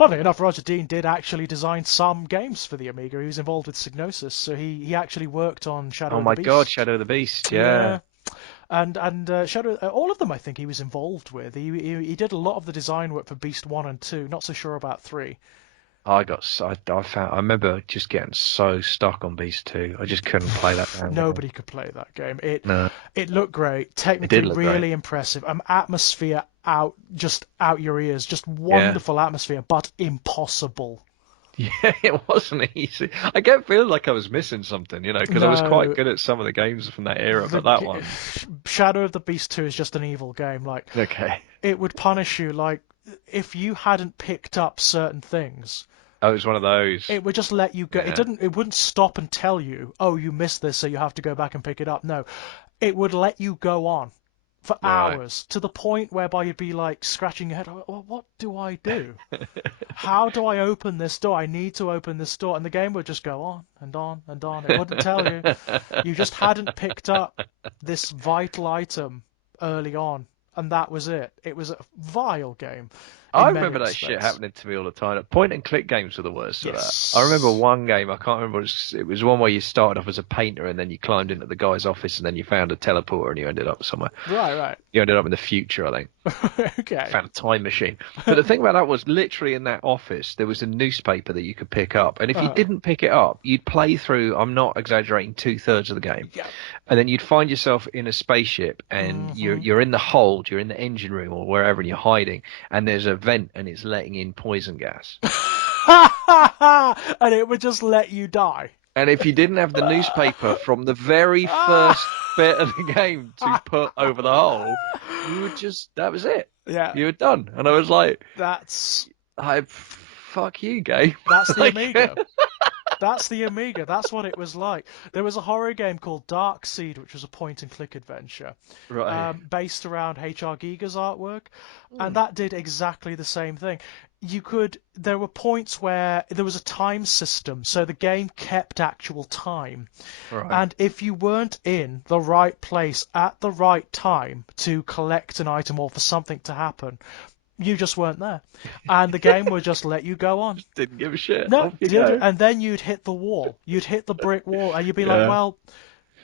Funnily enough, Roger Dean did actually design some games for the Amiga. He was involved with Psygnosis, so he actually worked on Shadow Oh of the my God, Beast. Shadow of the Beast. Yeah. Yeah, and Shadow, all of them I think he was involved with. He did a lot of the design work for Beast 1 and 2. Not so sure about 3. I remember just getting so stuck on Beast 2. I just couldn't play that damn game. Nobody could play that game. It No, it looked great, it technically did look great. really impressive. Atmosphere out just out your ears, just Yeah. wonderful atmosphere, but impossible. Yeah, it wasn't easy. I kept feeling like I was missing something, because I was quite No, good at some of the games from that era, the but that one. Shadow of the Beast 2 is just an evil game. Like Okay. it would punish you. Like if you hadn't picked up certain things, Oh, it was one of those. it would just let you go. It Yeah. didn't. It wouldn't stop and tell you, "Oh, you missed this, so you have to go back and pick it up." No, it would let you go on for Right. hours to the point whereby you'd be like scratching your head. "Oh, what do I do? How do I open this door? I need to open this door." And the game would just go on and on and on. It wouldn't tell you. You just hadn't picked up this vital item early on, and that was it. It was a vile game I in many remember that shit respects. happening to me all the time. Point and click games were the worst of that. I remember Yes. one game, I can't remember, it was one where you started off as a painter and then you climbed into the guy's office and then you found a teleporter and you ended up somewhere. Right, right. You ended up in the future, I think. Okay. Found a time machine. But the thing about that was literally in that office, there was a newspaper that you could pick up. And if you Uh, didn't pick it up, you'd play through, I'm not exaggerating, two-thirds of the game. yeah. And then you'd find yourself in a spaceship and you're Hmm. you're in the hold, you're in the engine room or wherever and you're hiding and there's a vent and it's letting in poison gas. And it would just let you die. And if you didn't have the newspaper from the very first bit of the game to put over the hole, you would just, that was it. Yeah, You were done. And I was like, that's fuck you, game. that's the Like, Amiga. That's the Amiga. That's what it was like. There was a horror game called Dark Seed, which was a point-and-click adventure, right. based around H.R. Giger's artwork, and Hmm. that did exactly the same thing. There were points where there was a time system, so the game kept actual time. Right. And if you weren't in the right place at the right time to collect an item or for something to happen, you just weren't there. And the game would just let you go on. Just didn't give a shit. No, Off you go. and then you'd hit the wall. You'd hit the brick wall, and you'd be like, Yeah. "Well,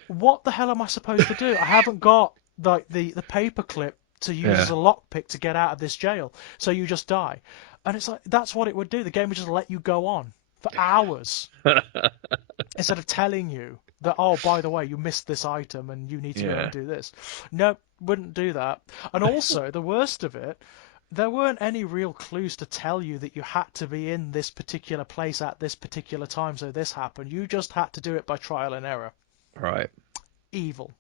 what the hell am I supposed to do? I haven't got like the paperclip to use as Yeah. a lockpick to get out of this jail." So you just die, and it's like that's what it would do. The game would just let you go on for hours instead of telling you that, "Oh, by the way, you missed this item and you need to go and Yeah. do this." No, wouldn't do that. And also, the worst of it, there weren't any real clues to tell you that you had to be in this particular place at this particular time so this happened. You just had to do it by trial and error. Right. Evil.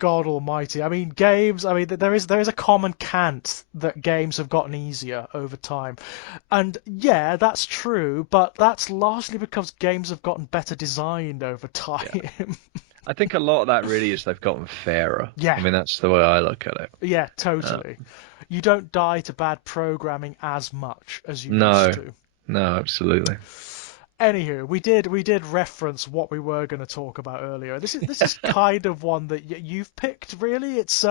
God almighty. I mean, games, I mean, there is a common cant that games have gotten easier over time. And yeah, that's true, but that's largely because games have gotten better designed over Yeah. time. I think a lot of that really is they've gotten fairer. Yeah, I mean, that's the way I look at it. yeah, Uh, totally. You don't die to bad programming as much as you used no, to. no, absolutely. Anywho, we did reference what we were going to talk about earlier. This is kind of one that you've picked. Really, it's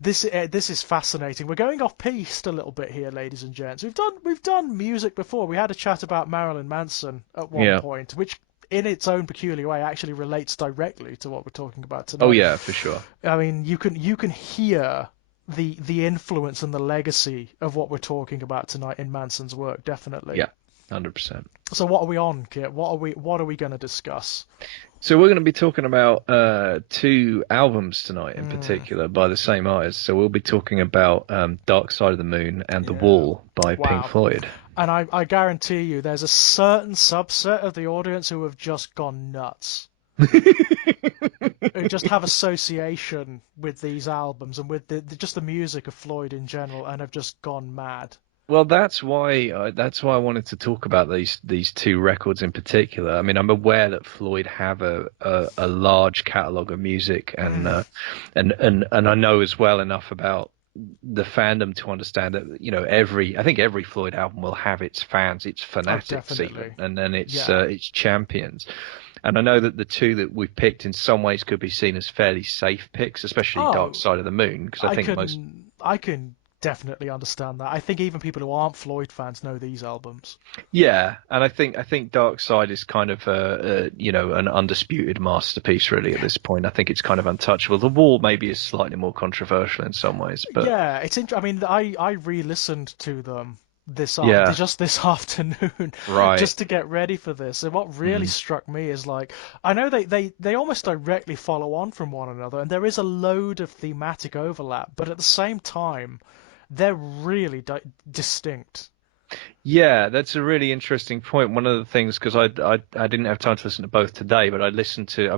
this is fascinating. We're going off piste a little bit here, ladies and gents. We've done music before. We had a chat about Marilyn Manson at one Yeah. point, which in its own peculiar way actually relates directly to what we're talking about Oh, tonight. yeah, for sure. I mean, you can hear the influence and the legacy of what we're talking about tonight in Manson's work, definitely. Yeah, 100%. So what are we on, Kit? What are we going to discuss? So we're going to be talking about two albums tonight in Mm, particular by the same artist. So we'll be talking about Dark Side of the Moon and The yeah. Wall by Pink Wow. Floyd. And I guarantee you, there's a certain subset of the audience who have just gone nuts, who just have association with these albums and with just the music of Floyd in general, and have just gone mad. Well, that's why I wanted to talk about these two records in particular. I mean, I'm aware that Floyd have a large catalog of music, and Mm. and I know as well enough about the fandom to understand that I think every Floyd album will have its fans, its Oh, fanatics even, definitely. and then Yeah. its champions. And I know that the two that we've picked in some ways could be seen as fairly safe picks, especially Dark Oh, Side of the Moon, because I I think most can I can definitely understand that. I think even people who aren't Floyd fans know these albums. Yeah, and I think Dark Side is kind of an undisputed masterpiece really at Yeah. this point. I think it's kind of untouchable. The Wall maybe is slightly more controversial in some ways, but Yeah, it's I mean, I re-listened to them yeah, just this afternoon right. just to get ready for this. And what really Mm. struck me is like I know they almost directly follow on from one another, and there is a load of thematic overlap, but at the same time, they're really distinct. Yeah, that's a really interesting point. One of the things, because I didn't have time to listen to both today, but I've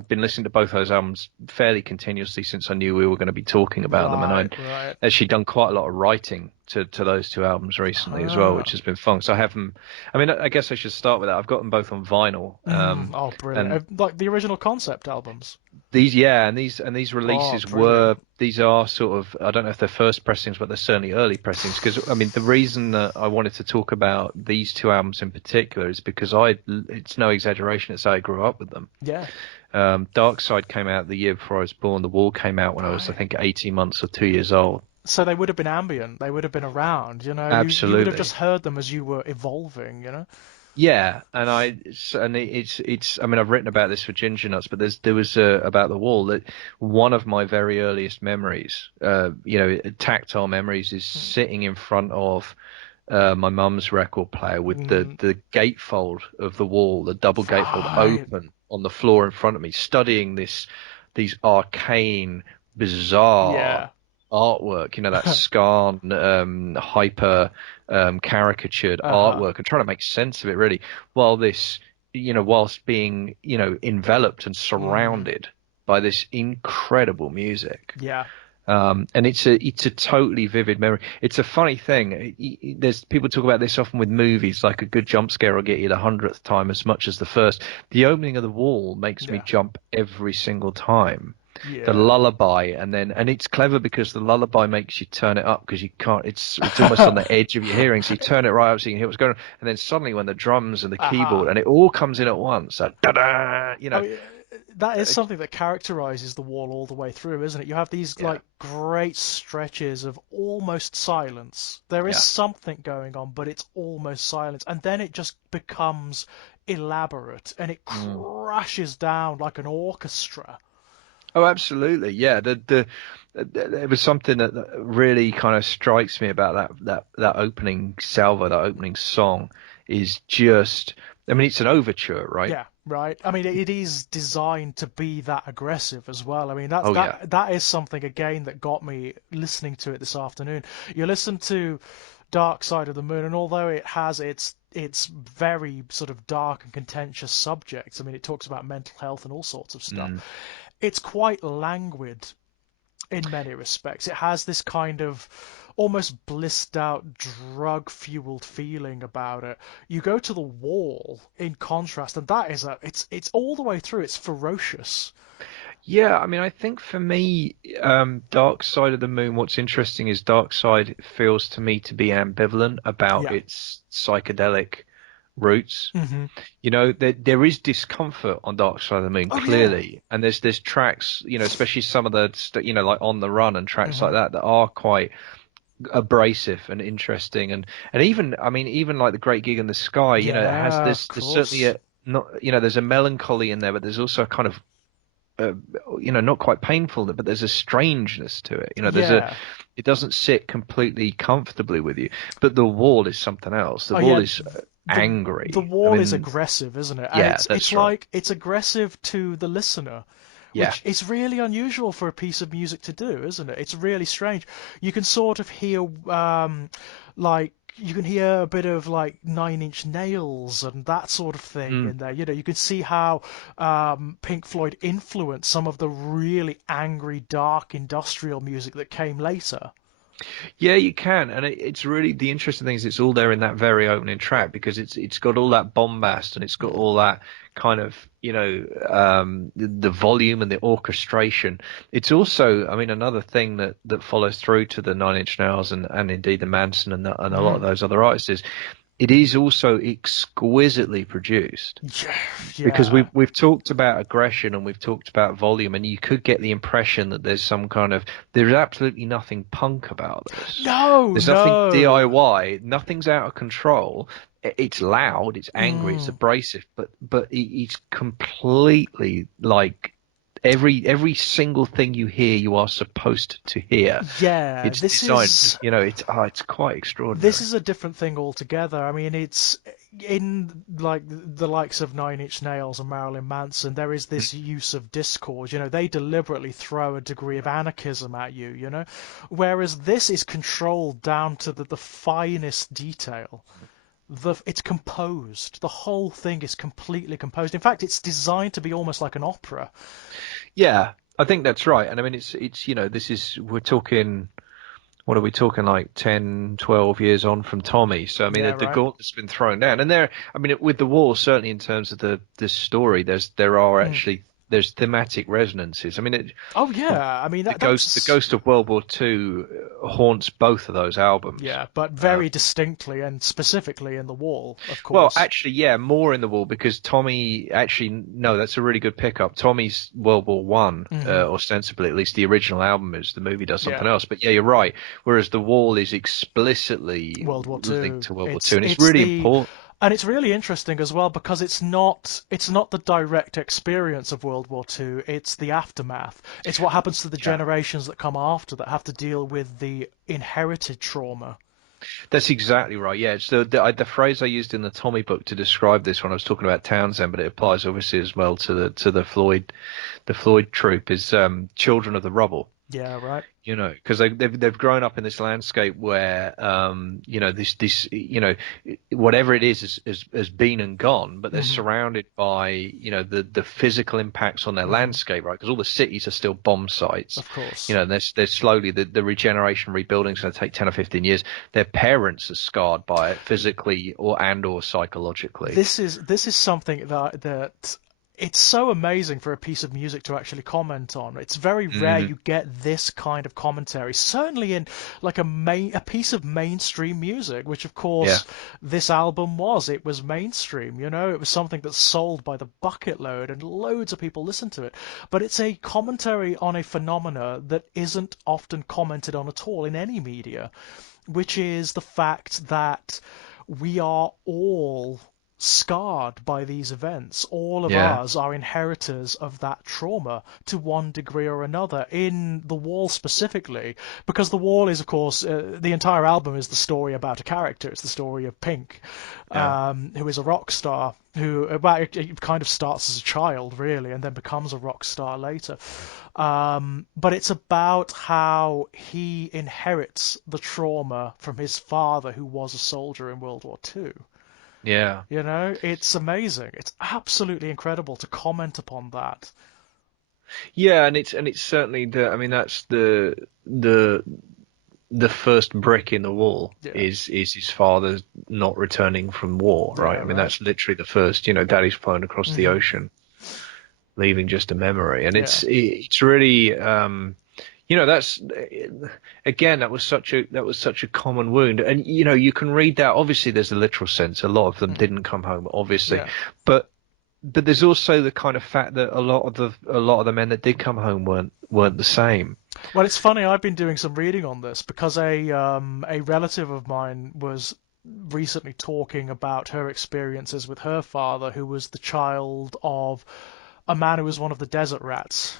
been listening to both those albums fairly continuously since I knew we were going to be talking about them, and Right, I'd right. actually done quite a lot of writing to those two albums recently as well, which Ah. has been fun. So I have them. I mean, I guess I should start with that. I've got them both on vinyl, Oh, brilliant. and Like the original concept albums. these Oh, releases brilliant. these are sort of, I don't know if they're first pressings, but they're certainly early pressings. Because I mean, the reason that I wanted to talk about these two albums in particular is because it's no exaggeration, it's how I grew up with them. Yeah. Dark Side came out the year before I was born. The Wall came out when I was, I Right. think, 18 months or 2 years old. So they would have been ambient. They would have been around. You would have just Absolutely. heard them as you were evolving. Yeah, and I mean, I've written about this for Ginger Nuts, but there was about the Wall that one of my very earliest memories, tactile memories, is Hmm. sitting in front of my mum's record player with the Mm, the gatefold of the Wall, the double gatefold right. open on the floor in front of me, studying these arcane, bizarre Yeah. artwork, that scan, hyper caricatured Uh-huh. artwork, and trying to make sense of it really, while whilst being, enveloped and Mm, surrounded by this incredible music. yeah. And it's a totally vivid memory. It's a funny thing. There's people talk about this often with movies, like a good jump scare will get you the 100th time as much as the first. The opening of the Wall makes me Yeah. jump every single time. The Yeah. lullaby, and it's clever because the lullaby makes you turn it up because you can't. It's almost on the edge of your hearing, so you turn it right up so you can hear what's going on. And then suddenly, when the drums and the keyboard Uh-huh. and it all comes in at once, da-da, I mean, that is uh, something that characterizes the Wall all the way through, isn't it? You have these yeah, like great stretches of almost silence. There is yeah. something going on, but it's almost silence, and then it just becomes elaborate and it Mm. crashes down like an orchestra. Oh, absolutely. Yeah. It was something that really kind of strikes me about that opening salvo, that opening song is just, I mean, it's an overture, right? Yeah, right. I mean, it is designed to be that aggressive as well. I mean, that's Oh, yeah. that is something again that got me listening to it this afternoon. You listen to Dark Side of the Moon, and although it has its very sort of dark and contentious subjects, I mean, it talks about mental health and all sorts of stuff. Mm. It's quite languid in many respects. It has this kind of almost blissed out, drug fueled feeling about it. You go to the Wall in contrast, and that is it's all the way through. It's ferocious. Yeah. I mean, I think for me, Dark Side of the Moon, what's interesting is Dark Side feels to me to be ambivalent about Yeah. its psychedelic roots. Hmm. There is discomfort on Dark Side of the Moon, Oh yeah. clearly, and there's tracks, especially some of the, like On the Run and tracks Hmm. like that are quite abrasive and interesting, and even, I mean, even like The Great Gig in the Sky, it has Yeah, of there's certainly course. a not, there's a melancholy in there, but there's also a kind of uh, not quite painful, but there's a strangeness to it. Yeah. It doesn't sit completely comfortably with you. But The Wall is something else. The Oh Wall yeah. is The the angry. I Wall is mean, aggressive, isn't it? And yeah, it's that's it's right. like it's aggressive to the listener, Yeah. which is really unusual for a piece of music to do, isn't it? It's really strange. You can sort of hear like you can hear a bit of like Nine Inch Nails and that sort of thing Mm. in there. You can see how Pink Floyd influenced some of the really angry, dark industrial music that came later. Yeah, you can, and it's really the interesting thing is it's all there in that very opening track because it's got all that bombast and it's got Mm. all that kind of the volume and the orchestration. It's also, I mean, another thing that follows through to the Nine Inch Nails and indeed the Manson and a lot of Mm. those other artists is it is also exquisitely produced. Yeah, Because yeah. we've talked about aggression and we've talked about volume, and you could get the impression that there's absolutely nothing punk about this. No, There's nothing no. DIY, nothing's out of control. It's loud, it's angry, it's Mm. abrasive, but it's completely like every single thing you hear, you are supposed to hear. Yeah, It's designed, it's quite this extraordinary. is a different thing altogether. I mean, it's in like the likes of Nine Inch Nails and Marilyn Manson. There is this use of discord. They deliberately throw a degree of anarchism at you. Whereas this is controlled down to the finest detail. It's composed. The whole thing is completely composed. In fact, it's designed to be almost like an opera. Yeah, I think that's right. And I mean, this is, we're talking, what are we talking, like 10, 12 years on from Tommy. So, I mean, Yeah, the right. gauntlet's been thrown down. And I mean, with the war, certainly in terms of the story, there are Mm. actually, there's thematic resonances. I mean, Oh yeah. I mean the that's ghost of World War II haunts both of those albums. yeah, but Uh, very distinctly and specifically in the wall, of Well, course. actually, yeah, more in the wall because Tommy actually no, that's a really good pickup. Tommy's World War One, Hmm. ostensibly, at least the original album is. The movie does something Yeah, else, but yeah, you're right. Whereas the wall is explicitly World War linked Two. to World War It's Two, and it's it's really the important. and it's really interesting as well because it's not the direct experience of World War Two. It's the aftermath. It's what happens to the Yeah, generations that come after that have to deal with the inherited trauma. that's exactly right. Yeah, it's the phrase I used in the Tommy book to describe this when I was talking about Townsend, but it applies obviously as well to the Floyd troop is children of the rubble. Yeah, right. Because they've grown up in this landscape where this whatever it has been and gone, but they're Hmm. surrounded by the physical impacts on their Hmm. landscape, right? Because all the cities are still bomb sites. Of course. And they're slowly the regeneration rebuilding is going to take 10 or 15 years. Their parents are scarred by it physically or psychologically. This is something that it's so amazing for a piece of music to actually comment on. It's very rare Hmm. you get this kind of commentary. Certainly in like a piece of mainstream music, which of Yeah, course this album was. It was mainstream, It was something that's sold by the bucket load and loads of people listen to it. But it's a commentary on a phenomena that isn't often commented on at all in any media, which is the fact that we are all scarred by these events. All of yeah, us are inheritors of that trauma to one degree or another. In The Wall specifically, because The Wall is, of course, the entire album is the story about a character. It's the story of Pink, yeah, who is a rock star. Well, it kind of starts as a child, really, and then becomes a rock star later. But it's about how he inherits the trauma from his father, who was a soldier in World War II. yeah. It's amazing. It's absolutely incredible to comment upon that. Yeah, and it's certainly I mean, that's the first brick in the wall Yeah, is his father not returning from war, right? yeah, I mean, right. that's literally the first, daddy's flown across the Hmm. ocean, leaving just a memory. And Yeah. it's really, that's again, that was such a common wound. And, you can read that. Obviously, there's a literal sense. A lot of them Hmm. didn't come home, obviously, Yeah. but there's also the kind of fact that a lot of the men that did come home weren't the same. Well, it's funny. I've been doing some reading on this because a relative of mine was recently talking about her experiences with her father, who was the child of a man who was one of the desert rats.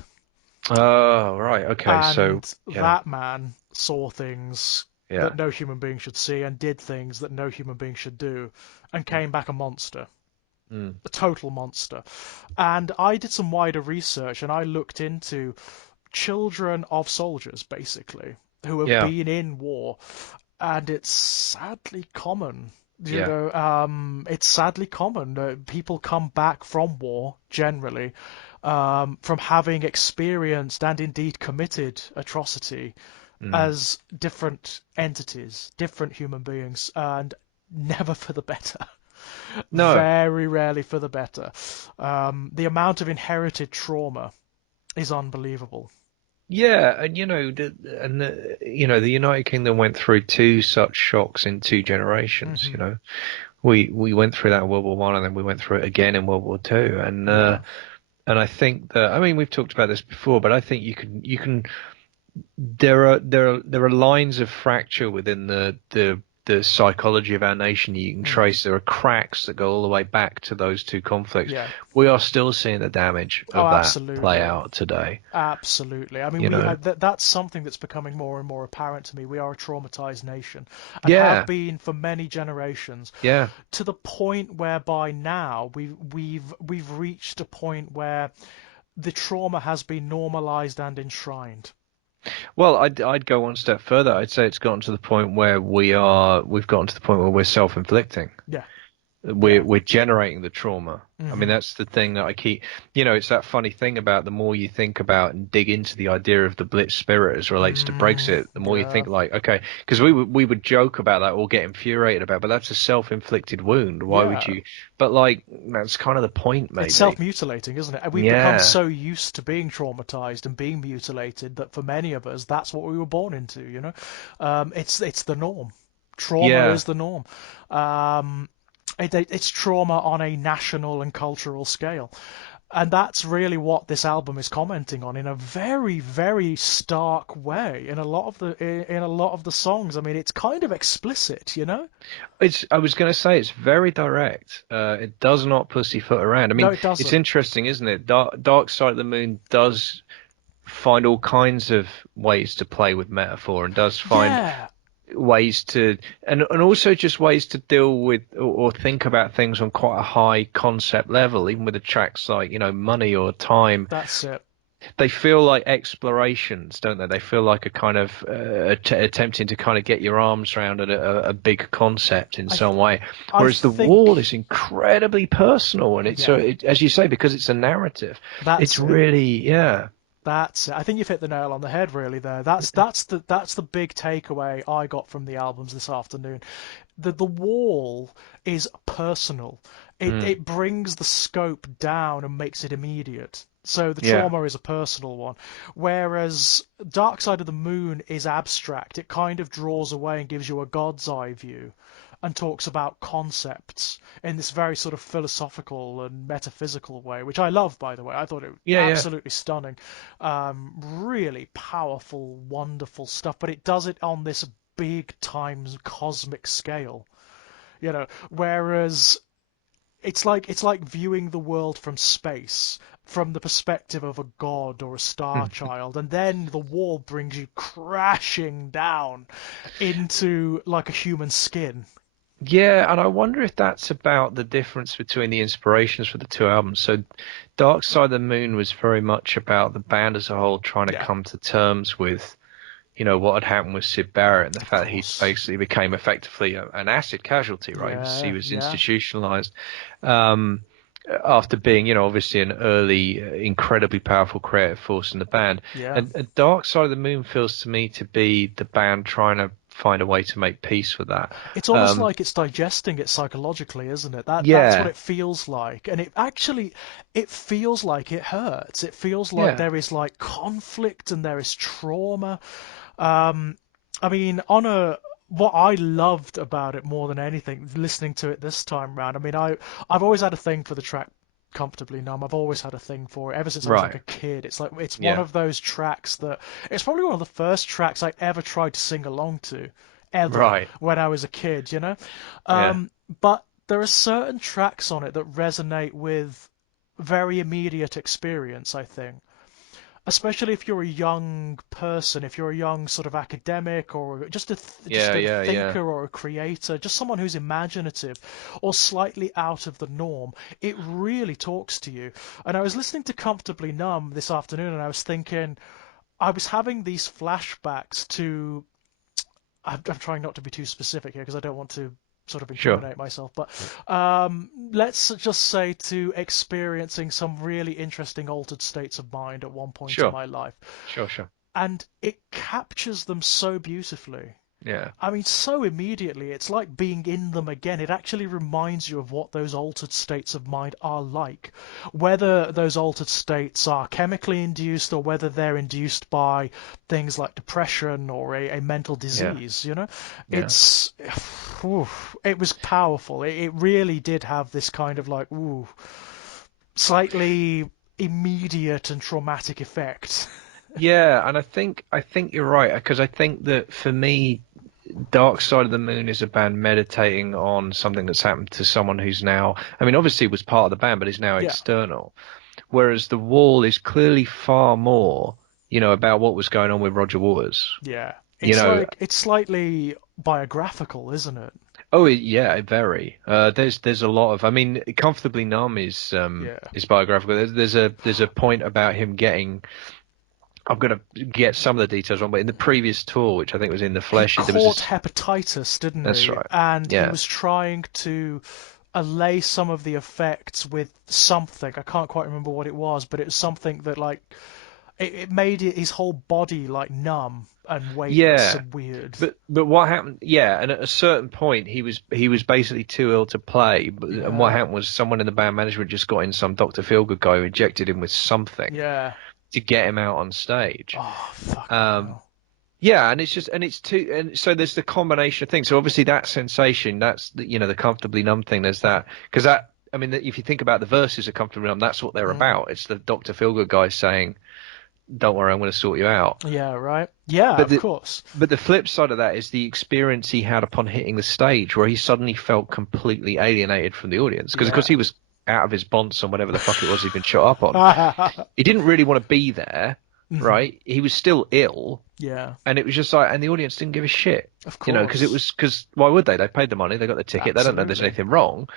Oh, right. Okay. So, And yeah. that man saw things that Yeah. no human being should see and did things that no human being should do and came back a monster, Mm. a total monster. And I did some wider research and I looked into children of soldiers, basically, who have Yeah. been in war, and it's sadly common. Yeah. It's sadly common. People come back from war generally, from having experienced and indeed committed atrocity Mm. as different entities, different human beings, and never for the better. No. Very rarely for the better. The amount of inherited trauma is unbelievable. Yeah, and the United Kingdom went through two such shocks in two generations. Hmm. We went through that in World War One, and then we went through it again in World War Two, Yeah. and I think that, I mean, we've talked about this before, but I think you can there are lines of fracture within the psychology of our nation you can Mm. trace. There are cracks that go all the way back to those two conflicts. Yeah. We are still seeing the damage Oh, of that play absolutely. out today. Absolutely. I mean, You know? that's something that's becoming more and more apparent to me. We are a traumatized nation and have Yeah, been for many generations, yeah. to the point whereby now we've reached a point where the trauma has been normalized and enshrined. Well, I'd go one step further. I'd say it's gotten to the point where we've gotten to the point where we're self-inflicting. Yeah. we're Yeah. we're generating the trauma. I mean, Hmm. that's the thing that I keep, it's that funny thing about the more you think about and dig into the idea of the Blitz spirit as relates to Mm, Brexit, the more you yeah. think like, okay, because we would joke about that or get infuriated about, but that's a self-inflicted wound. Why would Yeah. you? But like, that's kind of the point, It's maybe. self-mutilating, isn't it? And we've become Yeah, so used to being traumatized and being mutilated that for many of us, that's what we were born into, you know? It's the norm. Trauma yeah. is the norm. Um, it's trauma on a national and cultural scale. And that's really what this album is commenting on in a very, very stark way. In a lot of the songs, I mean, it's kind of explicit, you know? I was going to say it's very direct. It does not pussyfoot around. I No, mean, it it's doesn't. interesting, isn't it? Dark Side of the Moon does find all kinds of ways to play with metaphor and does find Yeah, ways to and also just ways to deal with or think about things on quite a high concept level, even with the tracks like, money or time. that's it. They feel like explorations, don't they? They feel like a kind of attempting to kind of get your arms around a big concept in I th some way. I Whereas the wall think, is incredibly personal, and yeah, as you say, because it's a narrative, it's that's it. really, yeah. That's it. I think you've hit the nail on the head, really. There. That's the big takeaway I got from the albums this afternoon. The wall is personal. Mm, It brings the scope down and makes it immediate. So the yeah. trauma is a personal one, whereas Dark Side of the Moon is abstract. It kind of draws away and gives you a god's eye view, and talks about concepts in this very sort of philosophical and metaphysical way, which I love, by the way. I thought it was Yeah, yeah. absolutely stunning, really powerful, wonderful stuff. But it does it on this big times cosmic scale, whereas it's like viewing the world from space, from the perspective of a god or a star child, and then the wall brings you crashing down into like a human skin. Yeah, and I wonder if that's about the difference between the inspirations for the two albums. So, Dark Side of the Moon was very much about the band as a whole trying to Yeah, come to terms with, what had happened with Sid Barrett and the of fact that he course. basically became effectively an acid casualty, right? He Yeah, was yeah, institutionalized um, after being, obviously an early, incredibly powerful creative force in the band. yeah. And Dark Side of the Moon feels to me to be the band trying to find a way to make peace with that. It's almost Um, like it's digesting it psychologically, isn't it? That's what yeah. it feels like. And it feels like it hurts. It feels like Yeah. there is like conflict and there is trauma. Um, I mean, on a what I loved about it more than anything, listening to it this time round. I mean, I've always had a thing for the track Comfortably Numb. I've always had a thing for it ever since I was like Right. a kid. It's one Yeah. of those tracks that it's probably one of the first tracks I ever tried to sing along to, ever, Right. when I was a kid. Yeah. But there are certain tracks on it that resonate with very immediate experience, I think, especially if you're a young person, if you're a young sort of academic or just Yeah. a Yeah. Yeah. thinker or a creator, just someone who's imaginative or slightly out of the norm, it really talks to you. And I was listening to Comfortably Numb this afternoon and I was thinking, I was having these flashbacks to, I'm trying not to be too specific here because I don't want to sort of Sure. incriminate myself, but let's just say to experiencing some really interesting altered states of mind at one point in Sure. my life. Sure. Sure. And it captures them so beautifully. Yeah. I mean, so immediately, it's like being in them again. It actually reminds you of what those altered states of mind are like. Whether those altered states are chemically induced or whether they're induced by things like depression or a mental Yeah. disease, Yeah. it's. It was powerful. It really did have this kind of like, slightly immediate and traumatic effect. Yeah, and I think you're right because I think that for me, Dark Side of the Moon is a band meditating on something that's happened to someone who's now, I mean, obviously was part of the band, but is now Yeah, external. Whereas The Wall is clearly far more, about what was going on with Roger Waters. yeah. You It's know, like it's slightly biographical, isn't it? oh yeah, very. There's a lot of, I mean, Comfortably Numb Yeah. is biographical. There's a point about him getting. I'm gonna get some of the details wrong, but in the previous tour, which I think was in the He flesh, there was caught this. hepatitis, didn't That's he? right. And he Yeah. was trying to allay some of the effects with something. I can't quite remember what it was, but it was something that like it made his whole body like numb and weightless Yeah. and weird. But what happened? Yeah, and at a certain point, he was basically too ill to play. And what Yeah. happened was someone in the band management just got in some Dr. Feelgood guy who injected him with something Yeah. to get him out on stage. Oh, fucking Um, hell. yeah, and it's just and it's too and so there's the combination of things. So obviously that sensation, that's the Comfortably Numb thing. There's that because that I mean if you think about the verses of Comfortably Numb, that's what they're Mm. about. It's the Dr. Feelgood guy saying, "Don't worry, I'm going to sort you out." Yeah, right. Yeah, But of the course. but the flip side of that is the experience he had upon hitting the stage, where he suddenly felt completely alienated from the audience because of course Yeah. he was out of his bonds on whatever the fuck it was he'd been shot up on. He didn't really want to be there, Mhm. right? He was still ill, Yeah, and it was just like, and the audience didn't give a shit, of because it course. was because why would they? They paid the money, they got the ticket, they don't know there's Absolutely. anything wrong.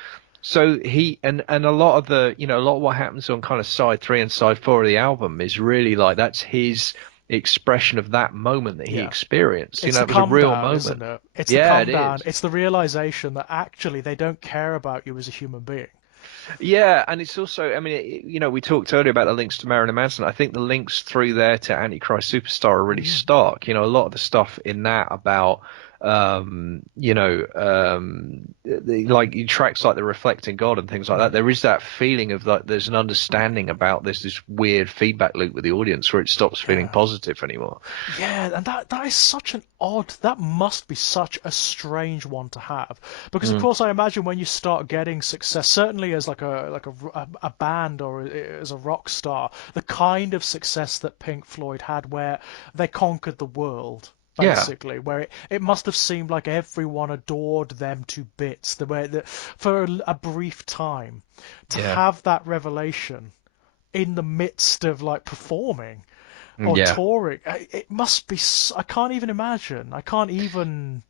So he and a lot of a lot of what happens on kind of side three and side four of the album is really like that's his expression of that moment that he Yeah. experienced. It's the It was a come real down, isn't moment. it? It's the Yeah, come it down. is. It's the realization that actually they don't care about you as a human being. Yeah, and it's also, I mean, we talked earlier about the links to Marilyn Manson. I think the links through there to Antichrist Superstar are really Mm. stark. A lot of the stuff in that about, like tracks like the Reflecting God and things like that. Mm. There is that feeling of like there's an understanding about this weird feedback loop with the audience where it stops feeling Yeah. positive anymore. Yeah, and that is such an odd, that must be such a strange one to have. Because of Mm. course I imagine when you start getting success, certainly as like a band or as a rock star, the kind of success that Pink Floyd had where they conquered the world. Yeah, Basically, where it must have seemed like everyone adored them to bits, the way that for a brief time to yeah, have that revelation in the midst of like performing or yeah. touring. It must be. I can't even imagine. I can't even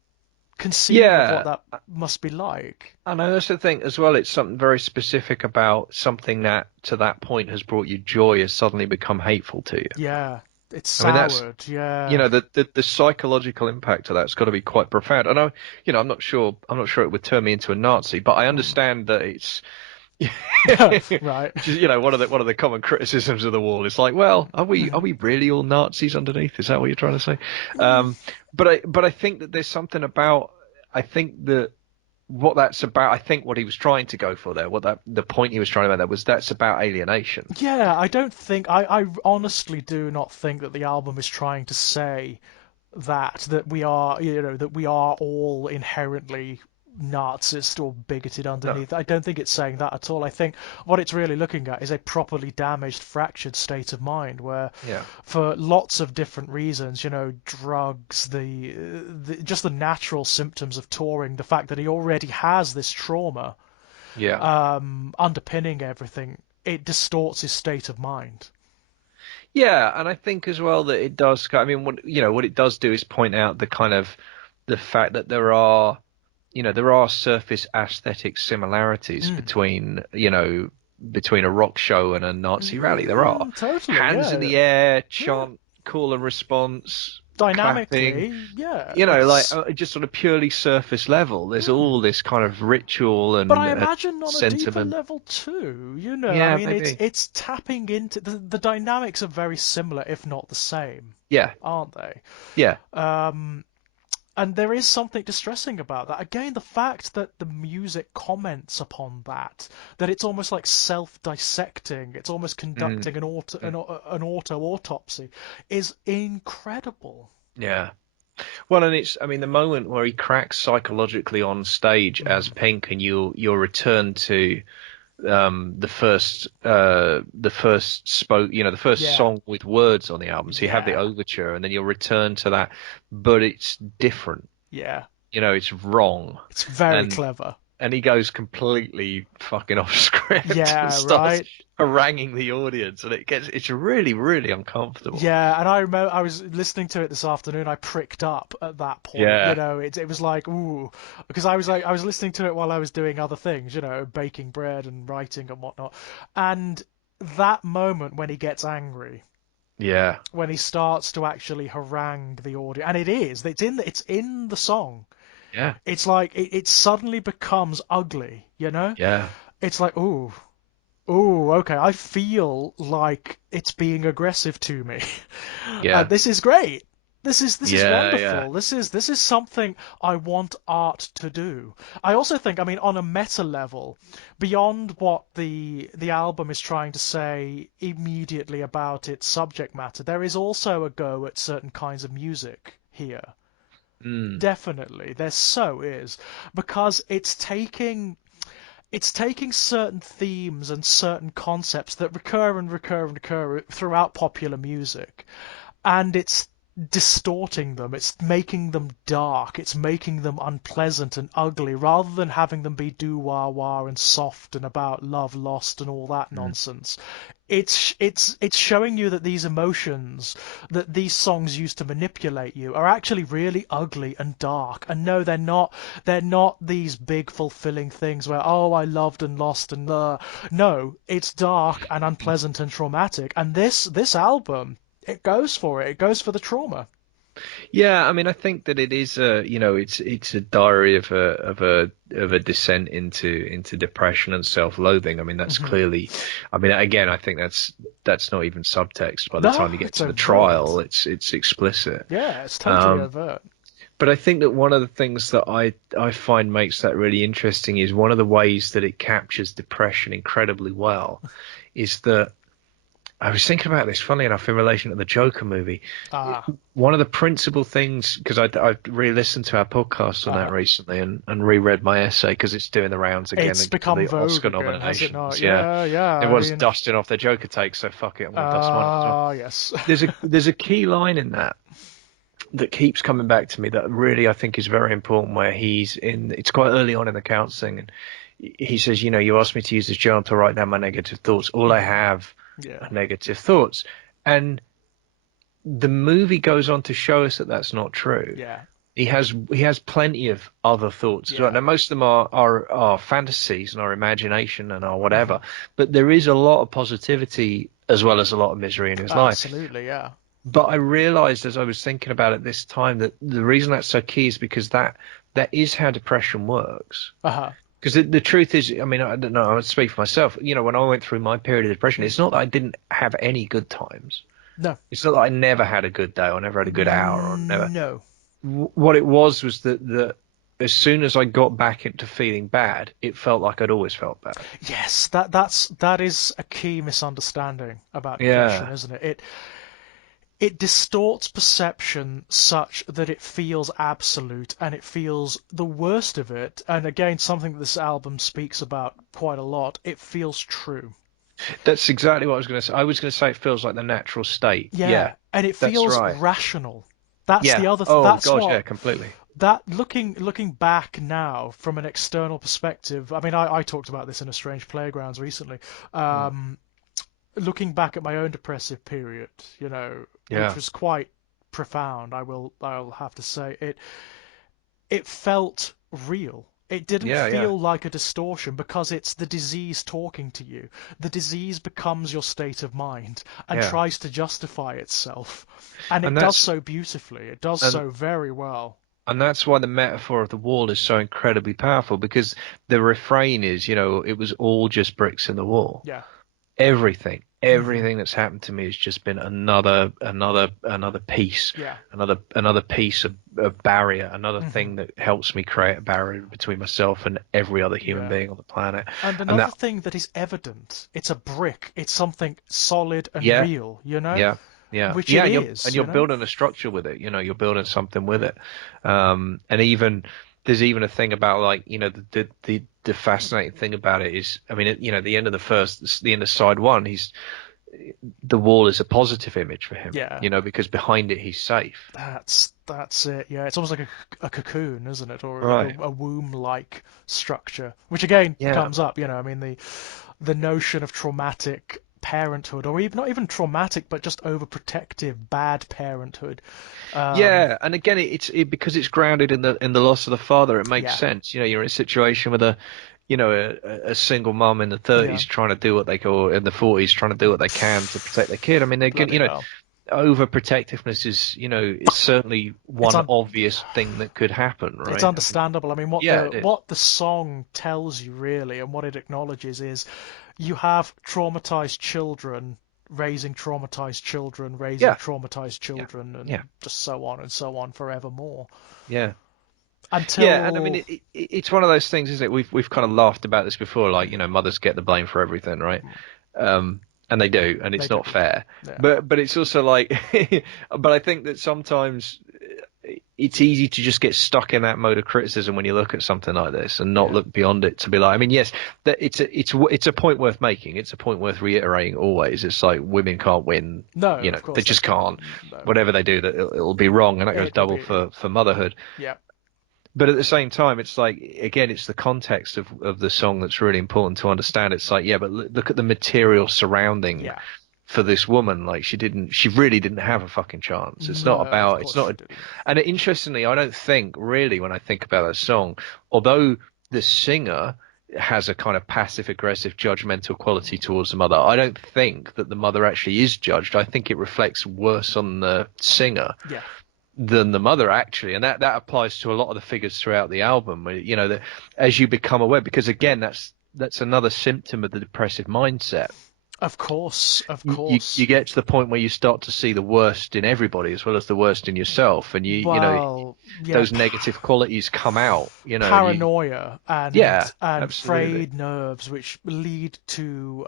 conceive of what Yeah, that must be like. and I also think as well, it's something very specific about something that to that point has brought you joy has suddenly become hateful to you. Yeah, it's I mean, that's, soured. Yeah. the psychological impact of that's got to be quite profound. And I'm not sure it would turn me into a Nazi, but I Hmm. understand that it's, Right. which is, one of the common criticisms of the wall. It's like, well, are we are Mhm. we really all Nazis underneath? Is that what you're trying to say? Mm. But I think that there's something about, I think that what that's about, I think what he was trying to go for there, the point he was trying to make there was that's about alienation. Yeah, I don't think I honestly do not think that the album is trying to say that we are that we are all inherently Nazist or bigoted No. underneath. I don't think it's saying that at all. I think what it's really looking at is a properly damaged, fractured state of mind where, Yeah. for lots of different reasons, drugs, just the natural symptoms of touring, the fact that he already has this trauma Yeah. underpinning everything, it distorts his state of mind. Yeah, and I think as well that it does. I mean, what it does do is point out the kind of the fact that there are surface aesthetic similarities Mm. between a rock show and a Nazi rally. There are Totally, hands in yeah. the air, Yeah. chant, call and response, clapping. Dynamically, yeah, Like it's. just on a purely surface level. There's Hmm. all this kind of ritual But and I imagine on a deeper sentiment. level too. I Yeah, mean, it's maybe. it's tapping into the dynamics are very similar, if not the same, Yeah, aren't they? yeah, Um, And there is something distressing about that. Again, the fact that the music comments upon that, that it's almost like self-dissecting, it's almost Mm, conducting mm, an auto-autopsy, is incredible. yeah. Well, and it's, I mean, the moment where he cracks psychologically on stage as Mm. Pink, and you'll return to the first spoke, the first Yeah, song with words on the album. So you have the yeah, overture, and then you'll return to that, but it's different. yeah. It's wrong, It's very and clever. he goes completely fucking off script and Yeah, starts right. haranguing the audience, and it's really really uncomfortable. Yeah, and I remember I was listening to it this afternoon. I pricked up at that point. Yeah, It was like ooh, because I was listening to it while I was doing other things, baking bread and writing and whatnot. And that moment when he gets angry, yeah, when he starts to actually harangue the audience, and it's in the song. yeah, It's like it suddenly becomes ugly. yeah, It's like ooh. Oh, okay. I feel like it's being aggressive to me. yeah, This is great. This is yeah, yeah. wonderful. This is something I want art to do. I also think, I mean, on a meta level, beyond what the album is trying to say immediately about its subject matter, there is also a go at certain kinds of music here. Mm, Definitely, there so is, because it's taking certain themes and certain concepts that recur and recur and recur throughout popular music, and it's distorting them. It's making them dark. It's making them unpleasant and ugly, rather than having them be doo-wah-wah and soft and about love lost and all that mm. nonsense. It's showing you that these emotions that these songs use to manipulate you are actually really ugly and dark. And no, they're not these big fulfilling things where, oh, I loved and lost and no, it's dark and unpleasant and traumatic. And this album, it goes for it. It goes for the trauma. Yeah, I mean, I think that it is it's a diary of a descent into depression and self-loathing. I mean, that's Hmm. clearly, I mean, again, I think that's not even subtext. By the time No, you get it's to the trial, overt. it's explicit. Yeah, it's totally Um, overt. but I think that one of the things that I find makes that really interesting is one of the ways that it captures depression incredibly well is that I was thinking about this, funnily enough, in relation to the Joker movie. Ah, One of the principal things, because I re-listened to our podcast on that uh, recently and reread my essay because it's doing the rounds again it's because of become the vogue Oscar again, has it not? nominations. Yeah, Yeah, yeah. it I was mean, dusting off their Joker take, so fuck it, I'm going to dust mine off as well. yes. There's a key line in that keeps coming back to me that really I think is very important. Where he's in, it's quite early on in the counselling, and he says, you asked me to use this journal to write down my negative thoughts. All I Mhm. have are Yeah, negative thoughts, and the movie goes on to show us that that's not true. yeah, He has plenty of other thoughts as well. yeah. Now most of them are fantasies and our imagination and our whatever, Hmm. but there is a lot of positivity as well as a lot of misery in his life. Absolutely, yeah. But I realized as I was thinking about it this time that the reason that's so key is because that is how depression works. Uh-huh. Because the truth is, I mean, I don't know, I would speak for myself. When I went through my period of depression, Mm. it's not that I didn't have any good times. No, It's not that I never had a good day or never had a good hour or never. no. What it was that as soon as I got back into feeling bad, it felt like I'd always felt bad. Yes, that is a key misunderstanding about depression, Yeah, isn't it? It distorts perception such that it feels absolute and it feels the worst of it. And again, something that this album speaks about quite a lot, it feels true. that's exactly what I was going to say. I was going to say it feels like the natural state. Yeah, Yeah, and it that's feels right. rational. That's Yeah. the other Oh that's God, yeah, what completely. that looking back now from an external perspective. I mean, I talked about this in a Strange Playgrounds recently. Mm. Um, Looking back at my own depressive period, which Yeah, was quite profound, I'll have to say it felt real. It didn't yeah, yeah, feel like a distortion because it's the disease talking to you. The disease becomes your state of mind and yeah. tries to justify itself. And And it does that's so beautifully. It does and so very well. and that's why the metaphor of the wall is so incredibly powerful because the refrain is, it was all just bricks in the wall. Yeah. Hmm. everything that's happened to me has just been another piece, Yeah. another piece of barrier, another Hmm. thing that helps me create a barrier between myself and every other human Yeah. being on the planet. And And another that, thing that is evident, it's a brick, it's something solid and yeah, real, you know? yeah, yeah, Which it yeah, is, and you you're know? building a structure with it. You're building something with it. And even there's even a thing about like the fascinating thing about it is, I mean, the end of the end of side one, he's the wall is a positive image for him, Yeah. because behind it he's safe. That's it. Yeah, it's almost like a cocoon, isn't it? Or like Right. a womb-like structure, which again Yeah. comes up. I mean the notion of traumatic parenthood, or even not even traumatic, but just overprotective bad parenthood. Um, Yeah, and again, because it's grounded in the loss of the father. It makes yeah, sense. You're in a situation with a single mum in the yeah, 30s trying to do what they can, or in the 40s trying to do what they can to protect their kid. I mean, they're going, bloody hell. overprotectiveness is certainly It's one un obvious thing that could happen, it's right? I mean, understandable. I mean, yeah, it is. what the song tells you really, and what it acknowledges is you have traumatized children raising Yeah, traumatized yeah, children, yeah, and just so on and so on forevermore. yeah. Yeah, and I mean, Until it's one of those things, isn't it? We've kind of laughed about this before, like, mothers get the blame for everything, right? And they do, and they it's do. not fair. Yeah. But it's also like, but I think that sometimes it's easy to just get stuck in that mode of criticism when you look at something like this and not Yeah. look beyond it to be like, I mean, yes, that it's a point worth making. It's a point worth reiterating always. It's like women can't win, No, of they course they just can't. can't. No. Whatever they do, that it'll be wrong, and that goes It will double be. for motherhood. Yeah. But at the same time, it's like, again, it's the context of the song that's really important to understand. It's like, yeah, but look at the material surrounding Yeah. for this woman. Like, she really didn't have a fucking chance. No, of course she didn't. And interestingly, I don't think really when I think about that song, although the singer has a kind of passive aggressive judgmental quality towards the mother, I don't think that the mother actually is judged. I think it reflects worse on the singer Yeah. than the mother actually, and that applies to a lot of the figures throughout the album. That as you become aware, because again, that's another symptom of the depressive mindset. Of course. Of You course. get to the point where you start to see the worst in everybody as well as the worst in yourself, and Well, yeah, those negative qualities come out. And you paranoia yeah, and absolutely. frayed nerves, which lead to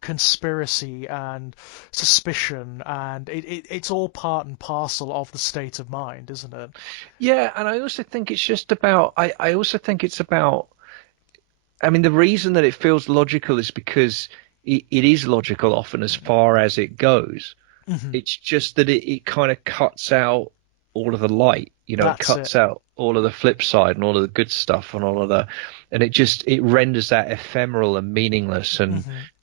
conspiracy and suspicion, and it's all part and parcel of the state of mind, isn't it? Yeah, and I also think it's just about. I also think it's about. I mean, the reason that it feels logical is because it is logical often as far as it goes. Hmm. It's just that it kind of cuts out all of the light. It That's it. cuts out all of the flip side and all of the good stuff and all of and it renders that ephemeral and meaningless Hmm.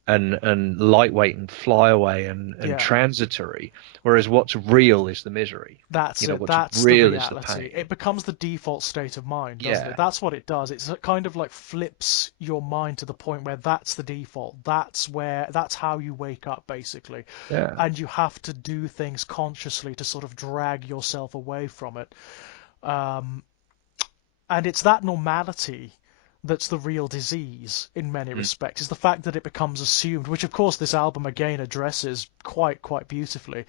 and lightweight and flyaway and Yeah. transitory. Whereas what's real is the misery. That's it. What's That's the real is the reality. pain. It becomes the default state of mind, doesn't it? Yeah, That's what it does. It's kind of like flips your mind to the point where that's the default. That's how you wake up, basically. yeah. And you have to do things consciously to sort of drag yourself away from it. Um, and it's that normality that's the real disease in many Mm. respects. Is the fact that it becomes assumed, which of course this album again addresses quite beautifully.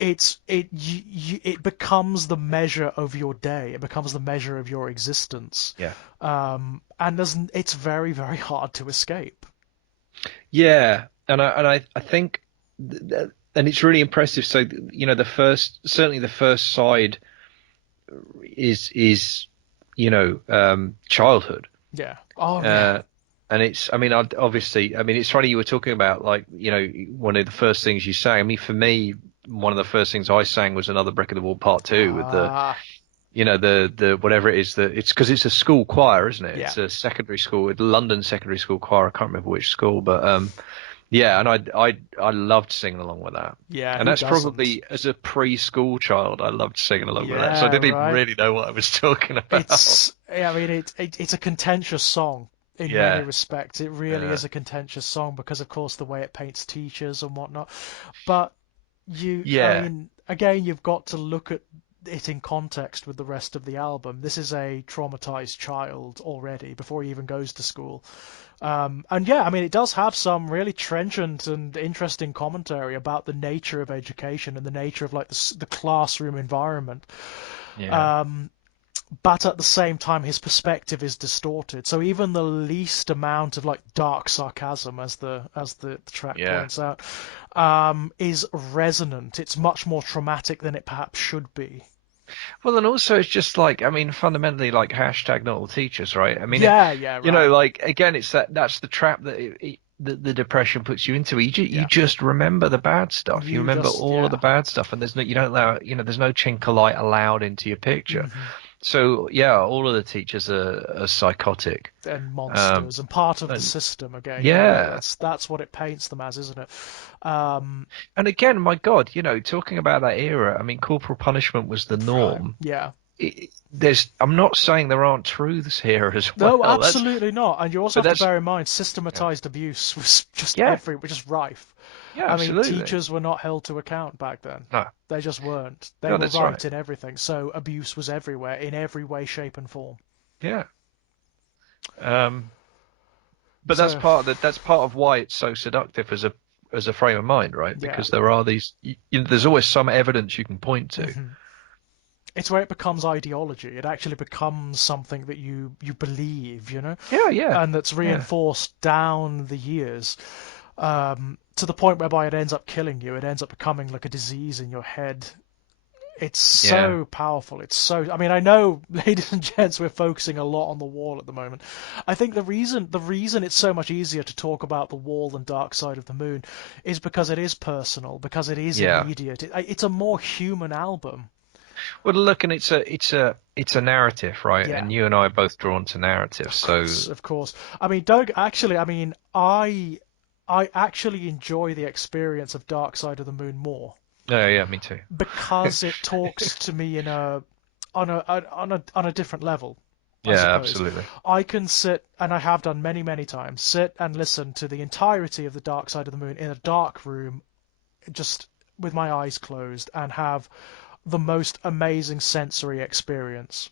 It becomes the measure of your day. It becomes the measure of your existence, Yeah. and it's very hard to escape. Yeah, and I think, and it's really impressive. So certainly the first side is childhood, Yeah. Oh yeah. uh, and it's I mean obviously I mean it's funny you were talking about like one of the first things you sang. I mean for me one of the first things I sang was Another Brick of the Wall Part Two with the Ah. the whatever it is that it's because it's a school choir, isn't it? Yeah. It's a secondary school, London secondary school choir. I can't remember which school, but yeah, and I loved singing along with that. Yeah. And Who that's doesn't? probably as a preschool child, I loved singing along with that. So I Yeah. didn't even Right. really know what I was talking about. It's. I mean, it's a contentious song in many Yeah, respects. It really yeah, is a contentious song because, of course, the way it paints teachers and whatnot. But I yeah, mean, again, you've got to look at it in context with the rest of the album. This is a traumatized child already before he even goes to school. And yeah, I mean, it does have some really trenchant and interesting commentary about the nature of education and the nature of like the classroom environment. Yeah. Um, but at the same time, his perspective is distorted. So even the least amount of like dark sarcasm, as the track Yeah. points out, is resonant. It's much more traumatic than it perhaps should be. Well, and also it's just like, I mean, fundamentally, like hashtag not all teachers, right? I mean, Yeah, yeah, right. like again, it's that's the trap that the depression puts you into. You Yeah, just remember the bad stuff. You you remember just all of the yeah. bad stuff, and there's no, you don't allow, there's no chink of light allowed into your picture. Hmm. So yeah, all of the teachers are psychotic. And Um, monsters and part of the and system again. You know, yeah, that's what it paints them as, isn't it? Um, and again, my God, talking about that era, I mean, corporal punishment was the right. norm. Yeah. I'm not saying there aren't truths here as No, well. absolutely not. And you also But have to that's, bear in mind, yeah, systematized abuse was yeah, just rife. yeah, I mean, absolutely. teachers were not held to account back then. No, They just weren't. They no, were that's right. right in everything. So abuse was everywhere, in every way, shape, and form. Yeah. Um, but So, that's part of why it's so seductive as a frame of mind, right? yeah. Because there are there's always some evidence you can point to. Hmm. It's where it becomes ideology. It actually becomes something that you believe, Yeah, yeah, and that's yeah, reinforced down the years, to the point whereby it ends up killing you. It ends up becoming like a disease in your head. It's yeah. so powerful. It's so. I mean, I know, ladies and gents, we're focusing a lot on the wall at the moment. I think the reason it's so much easier to talk about the wall and Dark Side of the Moon is because it is personal, because it is Yeah. immediate. It's a more human album. Well, look, and it's a narrative, right? Yeah, And you and I are both drawn to narrative, of so course, of course. I mean, Doug. Actually, I mean, I actually enjoy the experience of Dark Side of the Moon more yeah, yeah, me too. because it talks to me in a on a different level, I Yeah, suppose. absolutely. I can sit, and I have done many, many times, sit and listen to the entirety of the Dark Side of the Moon in a dark room, just with my eyes closed, and have the most amazing sensory experience.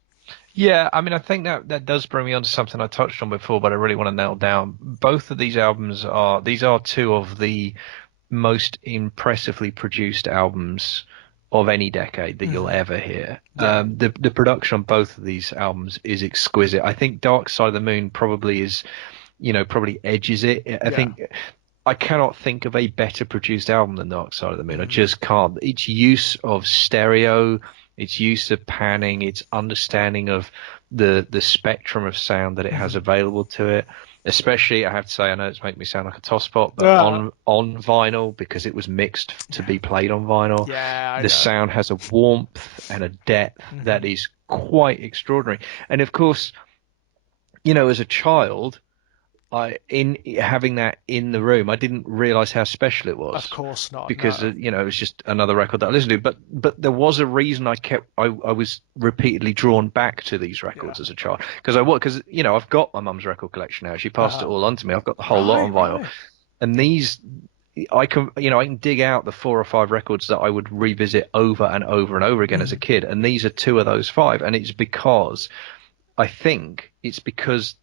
Yeah, I mean, I think that does bring me on to something I touched on before, but I really want to nail down. Both of these albums these are two of the most impressively produced albums of any decade that you'll Hmm. ever hear. Yeah, The production on both of these albums is exquisite. I think Dark Side of the Moon probably is, probably edges it. I yeah. think I cannot think of a better produced album than Dark Side of the Moon. I Hmm. just can't. Its use of stereo, its use of panning, its understanding of the spectrum of sound that it has Hmm. available to it. Especially, I have to say, I know it's making me sound like a tosspot, but Uh, on vinyl because it was mixed to yeah, be played on vinyl. yeah, I The know. sound has a warmth and a depth that Hmm. is quite extraordinary. And of course, as a child. In having that in the room, I didn't realize how special it Of was course not. because No. it was just another record that I listened to. But there was a reason I was repeatedly drawn back to these Yeah. records as a child because I've got my mum's record collection now. She passed it Uh-huh. all on to me. I've got the whole lot Right, on vinyl, right. and these I can dig out the 4 or 5 records that I would revisit over and over and over again as a Hmm. kid, and these are 2 of those 5, and I think it's because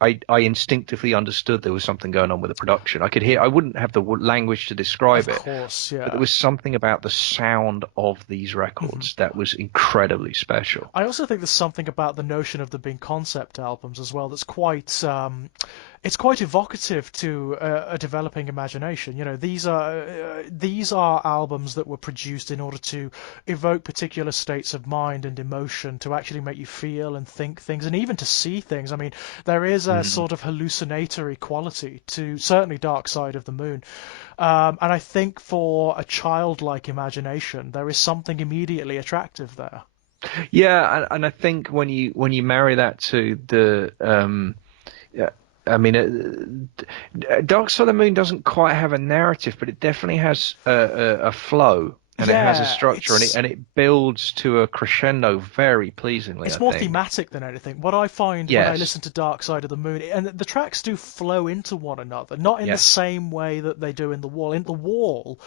I instinctively understood there was something going on with the production. I wouldn't have the language to Of describe it, course, but there yeah. was something about the sound of these Hmm. records that was incredibly special. I also think there's something about the notion of them being concept albums as well that's it's quite evocative to a developing imagination. These are albums that were produced in order to evoke particular states of mind and emotion, to actually make you feel and think things, and even to see things. I mean, there is a Mm. sort of hallucinatory quality to certainly Dark Side of the Moon. And I think for a childlike imagination, there is something immediately attractive there. Yeah, and I think when you marry that to the yeah, I mean, Dark Side of the Moon doesn't quite have a narrative, but it definitely has a flow and it has a Yeah, structure and it builds to a crescendo very pleasingly, it's I more think. thematic than anything. What I find when I Yes. listen to Dark Side of the Moon, and the tracks do flow into one another, not in the Yes. same way that they do in The Wall. In The Wall,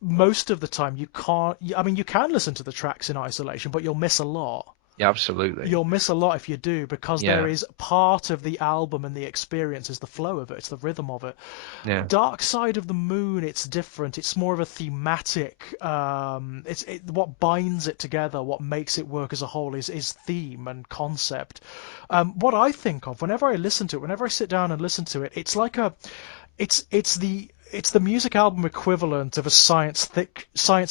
most of the time you can't. I mean, you can listen to the tracks in isolation, but you'll miss a lot. Yeah, absolutely. You'll miss a lot if you do, because there Yeah, is part of the album and the experience is the flow of it, it's the rhythm of it. yeah. Dark Side of the Moon, it's different. It's more of a thematic. What binds it together, what makes it work as a whole, is theme and concept. What I think of whenever I listen to it, whenever I sit down and listen to it, it's like it's the music album equivalent of a science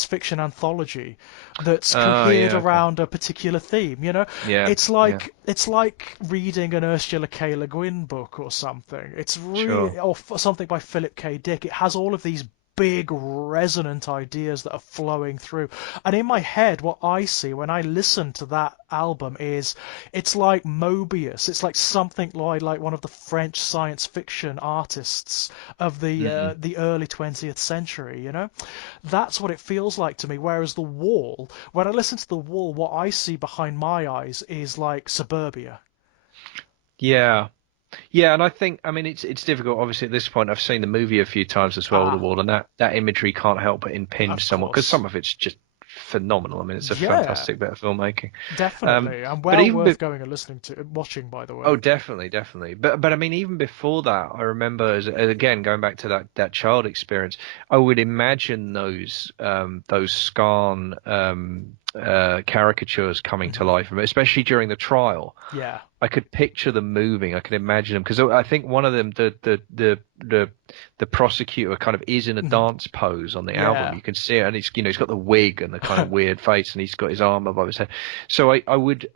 fiction anthology that's cohered Yeah, okay. around a particular theme. Yeah, yeah, It's like reading an Ursula K. Le Guin book or something. It's sure. really or something by Philip K. Dick. It has all of these big resonant ideas that are flowing through. And in my head, what I see when I listen to that album is it's like Mobius. It's like something like one of the French science fiction artists of Mm. the early 20th century. That's what it feels like to me. Whereas The Wall, when I listen to The Wall, what I see behind my eyes is like suburbia. Yeah. Yeah, and I think, I mean, it's difficult. Obviously, at this point, I've seen the movie a few times as well, The Ah, Wall, and that imagery can't help but impinge of somewhat because course. some of it's just phenomenal. I mean, it's a Yeah, fantastic bit of filmmaking. definitely, and But well worth going and listening to, watching, by the oh, way. definitely, definitely. But I mean, even before that, I remember as again going back to that child experience, I would imagine those Scarn caricatures coming to Hmm. life, especially during the trial. Yeah. I could picture them moving. I could imagine them because I think one of them, the prosecutor, kind of is in a Hmm. dance pose on the album. Yeah. You can see it, and he's got the wig and the kind of weird face, and he's got his arm above his head. So I would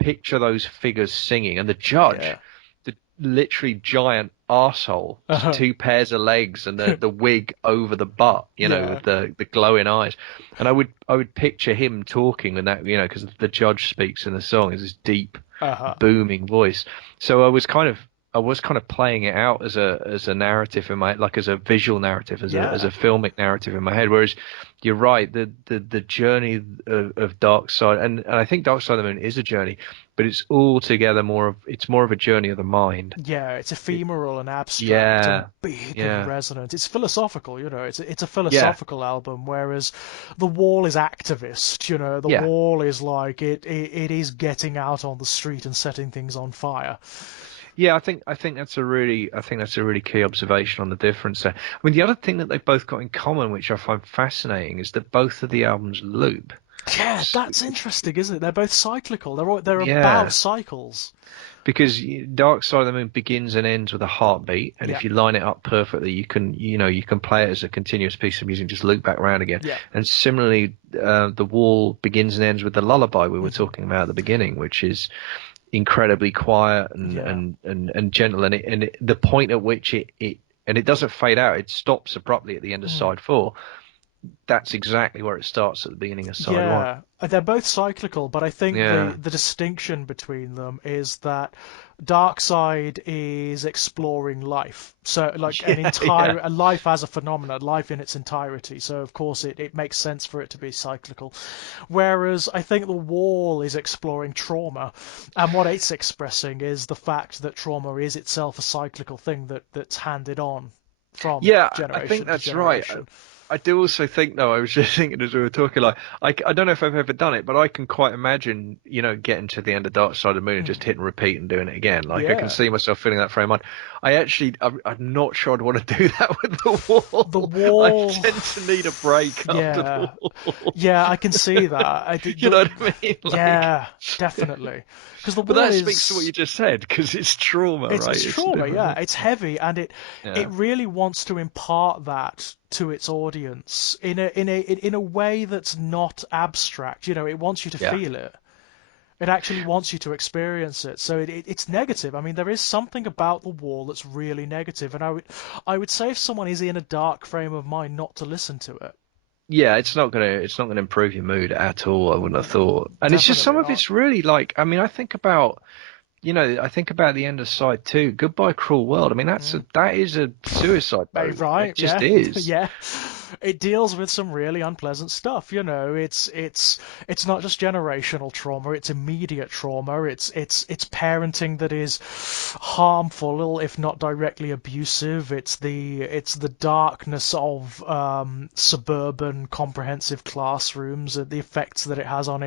picture those figures singing, and the judge, Yeah. the literally giant arsehole, just Uh-huh. two pairs of legs and the wig over the butt, Yeah. with the glowing eyes. And I would picture him talking and that, because the judge speaks in the song is this deep Uh-huh. booming voice. So I was kind of playing it out as a narrative in my, like, as a visual narrative, as a Yeah. filmic narrative in my head. Whereas you're right, the journey of Dark Side, and I think Dark Side of the Moon is a journey, but it's altogether more of a journey of the mind. Yeah, it's It, ephemeral and abstract and yeah, big and yeah, resonant. It's philosophical. It's a yeah, philosophical album, whereas The Wall is activist. The yeah. Wall is like it is getting out on the street and setting things on fire. Yeah, I think that's a really key observation on the difference there. I mean, the other thing that they've both got in common, which I find fascinating, is that both of the albums loop. Yeah, S- that's interesting, isn't it? They're both cyclical. They're about Yeah, cycles. because Dark Side of the Moon begins and ends with a heartbeat, and Yeah, if you line it up perfectly, you can play it as a continuous piece of music, just loop back around again. yeah. And similarly, The Wall begins and ends with the lullaby we were Hmm. talking about at the beginning, which is incredibly quiet and Yeah. and and, and gentle, the point at which it doesn't fade out, it stops abruptly at the end of Mm. side four. That's exactly where it starts at the beginning of side one. Yeah, they're both cyclical, but I think the Yeah, the distinction between them is that Darkseid is exploring life. So like an yeah, yeah, entire a life as a phenomenon, life in its entirety. So of course it makes sense for it to be cyclical. Whereas I think the Wall is exploring trauma, and what it's expressing is the fact that trauma is itself a cyclical thing that's handed on from yeah. I think generation to that's right. generation. I do also think, though, I was just thinking as we were talking, like, I don't know if I've ever done it, but I can quite imagine, getting to the end of Dark Side of the Moon and just Mhm. hitting repeat and doing it again. Like, I can Yeah. see myself feeling that frame of mind. I'm not sure I'd want to do that with the The Wall. I Wall, tend to need a break after the yeah, Wall. yeah, I can see that. I did You know what I mean? Like, yeah, definitely, because the but Wall that speaks to what you is just said, because it's trauma, right? it's It's a trauma, different yeah, thing. it's heavy, and it Yeah. really wants to impart that to its audience in a way that's not abstract. It wants you to Yeah. feel it. It actually wants you to experience it. So it's negative. I mean, there is something about the Wall that's really negative, and I would say if someone is in a dark frame of mind, not to listen to it. Yeah, it's not gonna improve your mood at all, I wouldn't have thought. And it's just Definitely some of not. it's really like, I mean, I think about the end of side two, Goodbye Cruel World. I mean, Mm. that is a suicide note. It Right? just Yeah, is. yeah. it deals with some really unpleasant stuff. It's not just generational trauma; it's immediate trauma. It's parenting that is harmful, if not directly abusive. It's the darkness of suburban comprehensive classrooms and the effects that it has on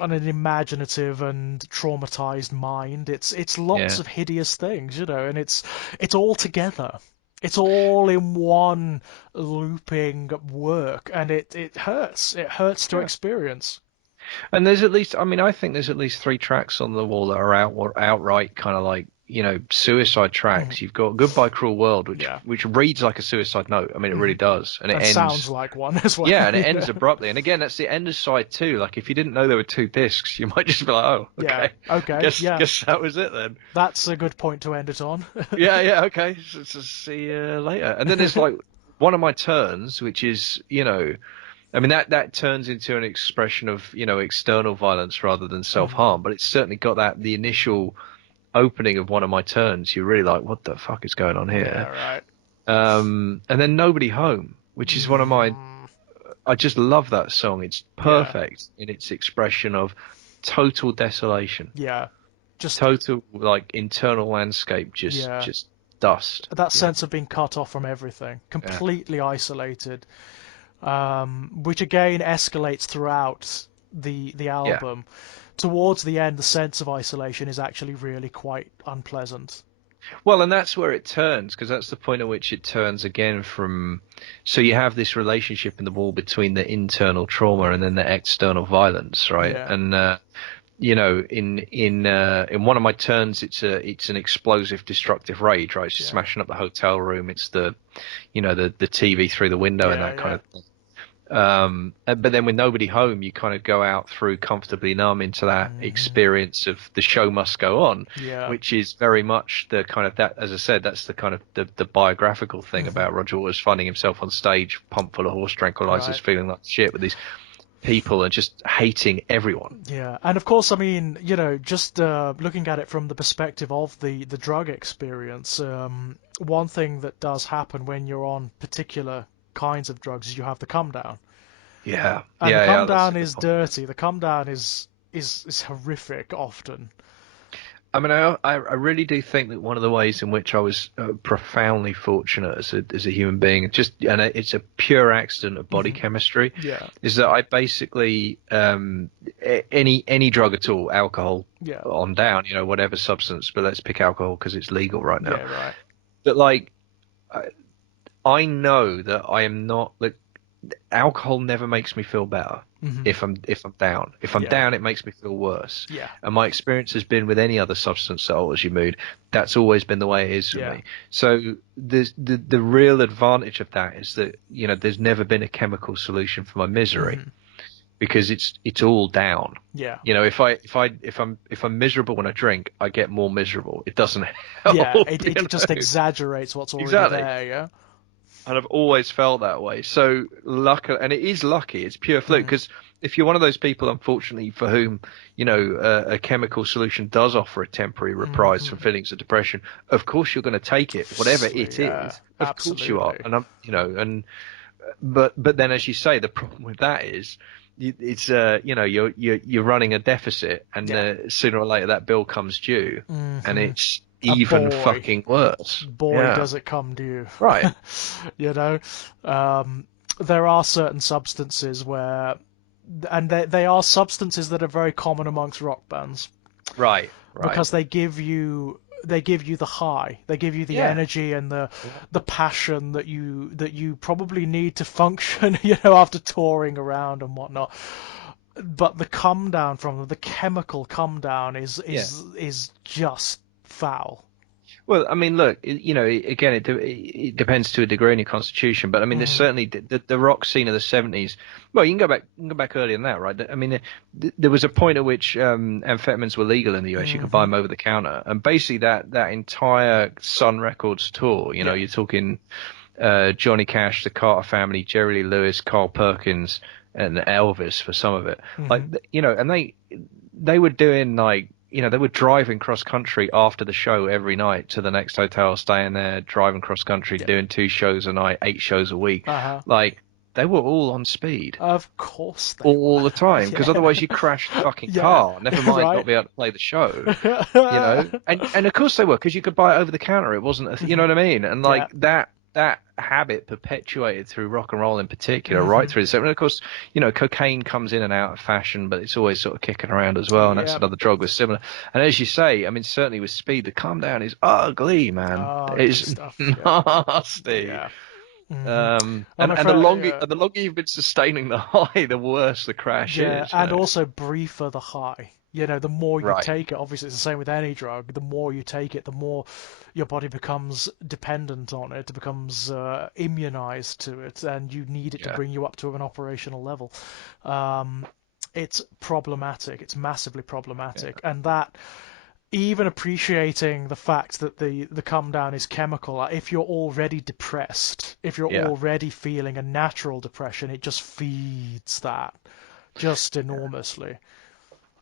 an imaginative and traumatized mind. It's lots Yeah. of hideous things, and it's all together. It's all in one looping work, and it hurts. It hurts to Yeah. experience. And there's at least, I mean, I think there's at least three tracks on the wall that are outright kind of like, suicide Mhm. tracks. You've got Goodbye Cruel World, which Yeah. which reads like a suicide note. I mean, it really Mhm. does, and it And sounds ends. like one as well. Yeah, and it ends abruptly. And again, that's the end side too. Like if you didn't know there were two discs, you might just be like, "Oh, Yeah. okay, Okay. guess Yeah. guess that was it then." That's a good point to end it on. Yeah, yeah, okay. So see you later. And then there's like one of my turns, which is, I mean that turns into an expression of, external violence rather than Mhm. self-harm, but it's certainly got that the initial opening of one of my turns, you're really like, what the fuck is going on Yeah. here? Right. And then Nobody Home, which is one of my Mm, I just love that song. It's yeah. perfect in its expression of total desolation, Yeah. Just total like internal landscape, just yeah. just dust. That Yeah, sense of being cut off from everything, yeah, completely isolated, which again escalates throughout the yeah. album. Towards the end, the sense of isolation is actually really quite unpleasant. Well, and that's where it turns, because that's the point at which it turns again from. So you have this relationship in the wall between the internal trauma and then the external violence, right? Yeah, And in one of my turns, it's an explosive, destructive rage, right? It's just yeah, smashing up the hotel room. It's the TV through the window and yeah, that kind yeah. of thing. But then with Nobody Home, you kind of go out through Comfortably Numb into that Hmm. experience of the show must go on, Yeah. which is very much the kind of that, as I said, that's the kind of the biographical thing Hmm. about Roger Waters finding himself on stage, pumped full of horse tranquilizers, Right. feeling like shit with these people and just hating everyone. Yeah, and of course, I mean, just looking at it from the perspective of the drug experience, one thing that does happen when you're on particular kinds of drugs is you have the come down. Yeah, And the yeah, come yeah. That's a down good is point. dirty. The come down is horrific often. I mean, I really do think that one of the ways in which I was profoundly fortunate as a human being, it's a pure accident of body Hmm. chemistry, Yeah, is that I basically any drug at all, alcohol yeah, on down, whatever substance, but let's pick alcohol because it's legal right now. yeah, right. But like, I, I know that I am not like alcohol never makes me feel better Hmm. if I'm down. If I'm Yeah, down, it makes me feel worse. yeah, And my experience has been with any other substance that alters your mood. That's always been the way it is for yeah. me. So the real advantage of that is that there's never been a chemical solution for my misery Hmm. because it's all down. Yeah, If I'm miserable when I drink, I get more miserable. It doesn't yeah. help, It just exaggerates what's already Exactly. there. Yeah. And I've always felt that way. So lucky, and it is lucky. It's pure fluke. Hmm. Because if you're one of those people, unfortunately, for whom a chemical solution does offer a temporary reprise from Hmm. feelings of depression, of course you're going to take it, whatever it Yeah, is. Of course you are. absolutely. And but then, as you say, the problem with that is. You're running a deficit, and Yeah. sooner or later that bill comes due, and Hmm. it's A even boy. fucking worse. Boy, Yeah, does it come due. right. You know, um, there are certain substances and they are substances that are very common amongst rock bands Right, right. because they give you the high, they give you the Yeah. energy and the Yeah. the passion that you probably need to function, after touring around and whatnot. But the come down from them, the chemical come down Yeah. is just foul. Well, I mean, look, again, it depends to a degree on your constitution, but I mean, there's Hmm. certainly the rock scene of the '70s. Well, you can go back earlier than that, right? I mean, there was a point at which amphetamines were legal in the US. You could buy Hmm. them over the counter, and basically that entire Sun Records tour. Yeah. You're talking Johnny Cash, the Carter Family, Jerry Lee Lewis, Carl Perkins, and Elvis for some of it. Hmm. Like, and they were doing like they were driving cross country after the show every night to the next hotel, staying there, driving cross country, Yeah. doing 2 shows a night, 8 shows a week. Uh-huh. Like they were all on speed Of course they all were. the time, because Yeah. otherwise you crash the fucking Yeah. car. Never mind not Right. be able to play the show. And of course they were, because you could buy it over the counter. It wasn't you know Mhm. what I mean? And Yeah. like that habit perpetuated through rock and roll in particular, right Hmm. through the. And of course, cocaine comes in and out of fashion, but it's always sort of kicking around as well. And that's Yeah. another drug with similar. And as you say, I mean, certainly with speed, the calm down is ugly, man. Ugly It's stuff. Yeah. nasty. Yeah. Hmm. And I'm and the afraid. longer and the longer you've been sustaining the high, the worse the crash Yeah, is. and also briefer the high. The more you Right. take it, obviously it's the same with any drug. The more you take it, the more your body becomes dependent on it. It becomes immunized to it, and you need it to Yeah. bring you up to an operational level. Um, it's problematic. It's massively Yeah. problematic, and that even appreciating the fact that the come down is chemical, if you're already depressed, if you're Yeah. already feeling a natural depression, it just feeds that just Yeah. enormously.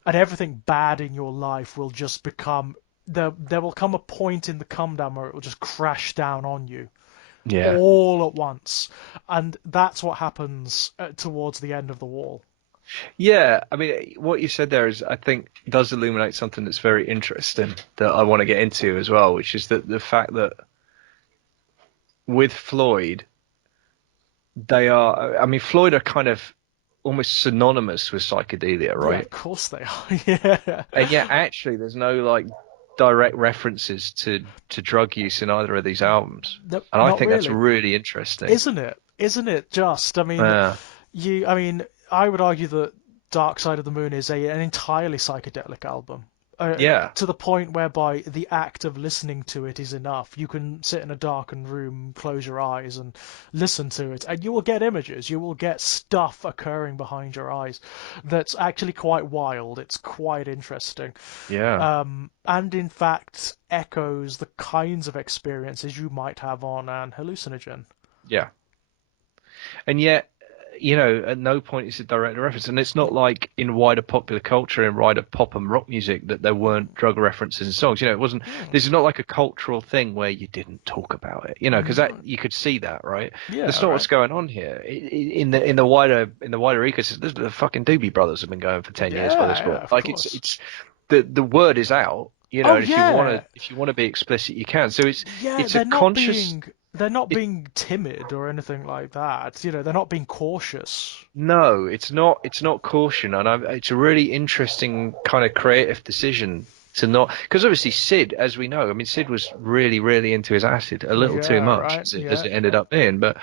And everything bad in your life will just become there will come a point in the come down where it will just crash down on you Yeah. all at once. And that's what happens towards the end of the wall. Yeah, I mean, what you said there is, I think, does illuminate something that's very interesting that I want to get into as well, which is that the fact that with Floyd, I mean, Floyd are kind of almost synonymous with psychedelia, Yeah, right? of course they are. Yeah. And yet, actually, there's no like direct references to drug use in either of these albums, Nope, and I not think that's really. really interesting. Isn't it? Isn't it just? I mean, Yeah, I mean, I would argue that Dark Side of the Moon is an entirely psychedelic album. yeah, To the point whereby the act of listening to it is enough. You can sit in a darkened room, close your eyes, and listen to it, and you will get images. You will get stuff occurring behind your eyes that's actually quite wild. It's quite interesting, yeah, and in fact echoes the kinds of experiences you might have on an hallucinogen. yeah. And yet, at no point is it direct reference. And it's Yeah. not like in wider popular culture and wider pop and rock music that there weren't drug references in songs. It wasn't, Hmm. this is not like a cultural thing where you didn't talk about it, because that No. you could see that, right? Yeah, That's not right. what's going on here. In the wider ecosystem, the fucking Doobie Brothers have been going for 10 years by this Yeah, yeah, point. of Like it's, course. it's, the word is out, Oh and yeah, if you want to be explicit, you can. So yeah. it's a conscious, They're not it, being timid or anything like that. They're not being cautious. No, it's not. It's not caution, and it's a really interesting kind of creative decision to not, because obviously Sid, as we know, I mean, Sid was really, really into his acid, a little too Yeah, much right. as Yeah, it ended yeah. up being. But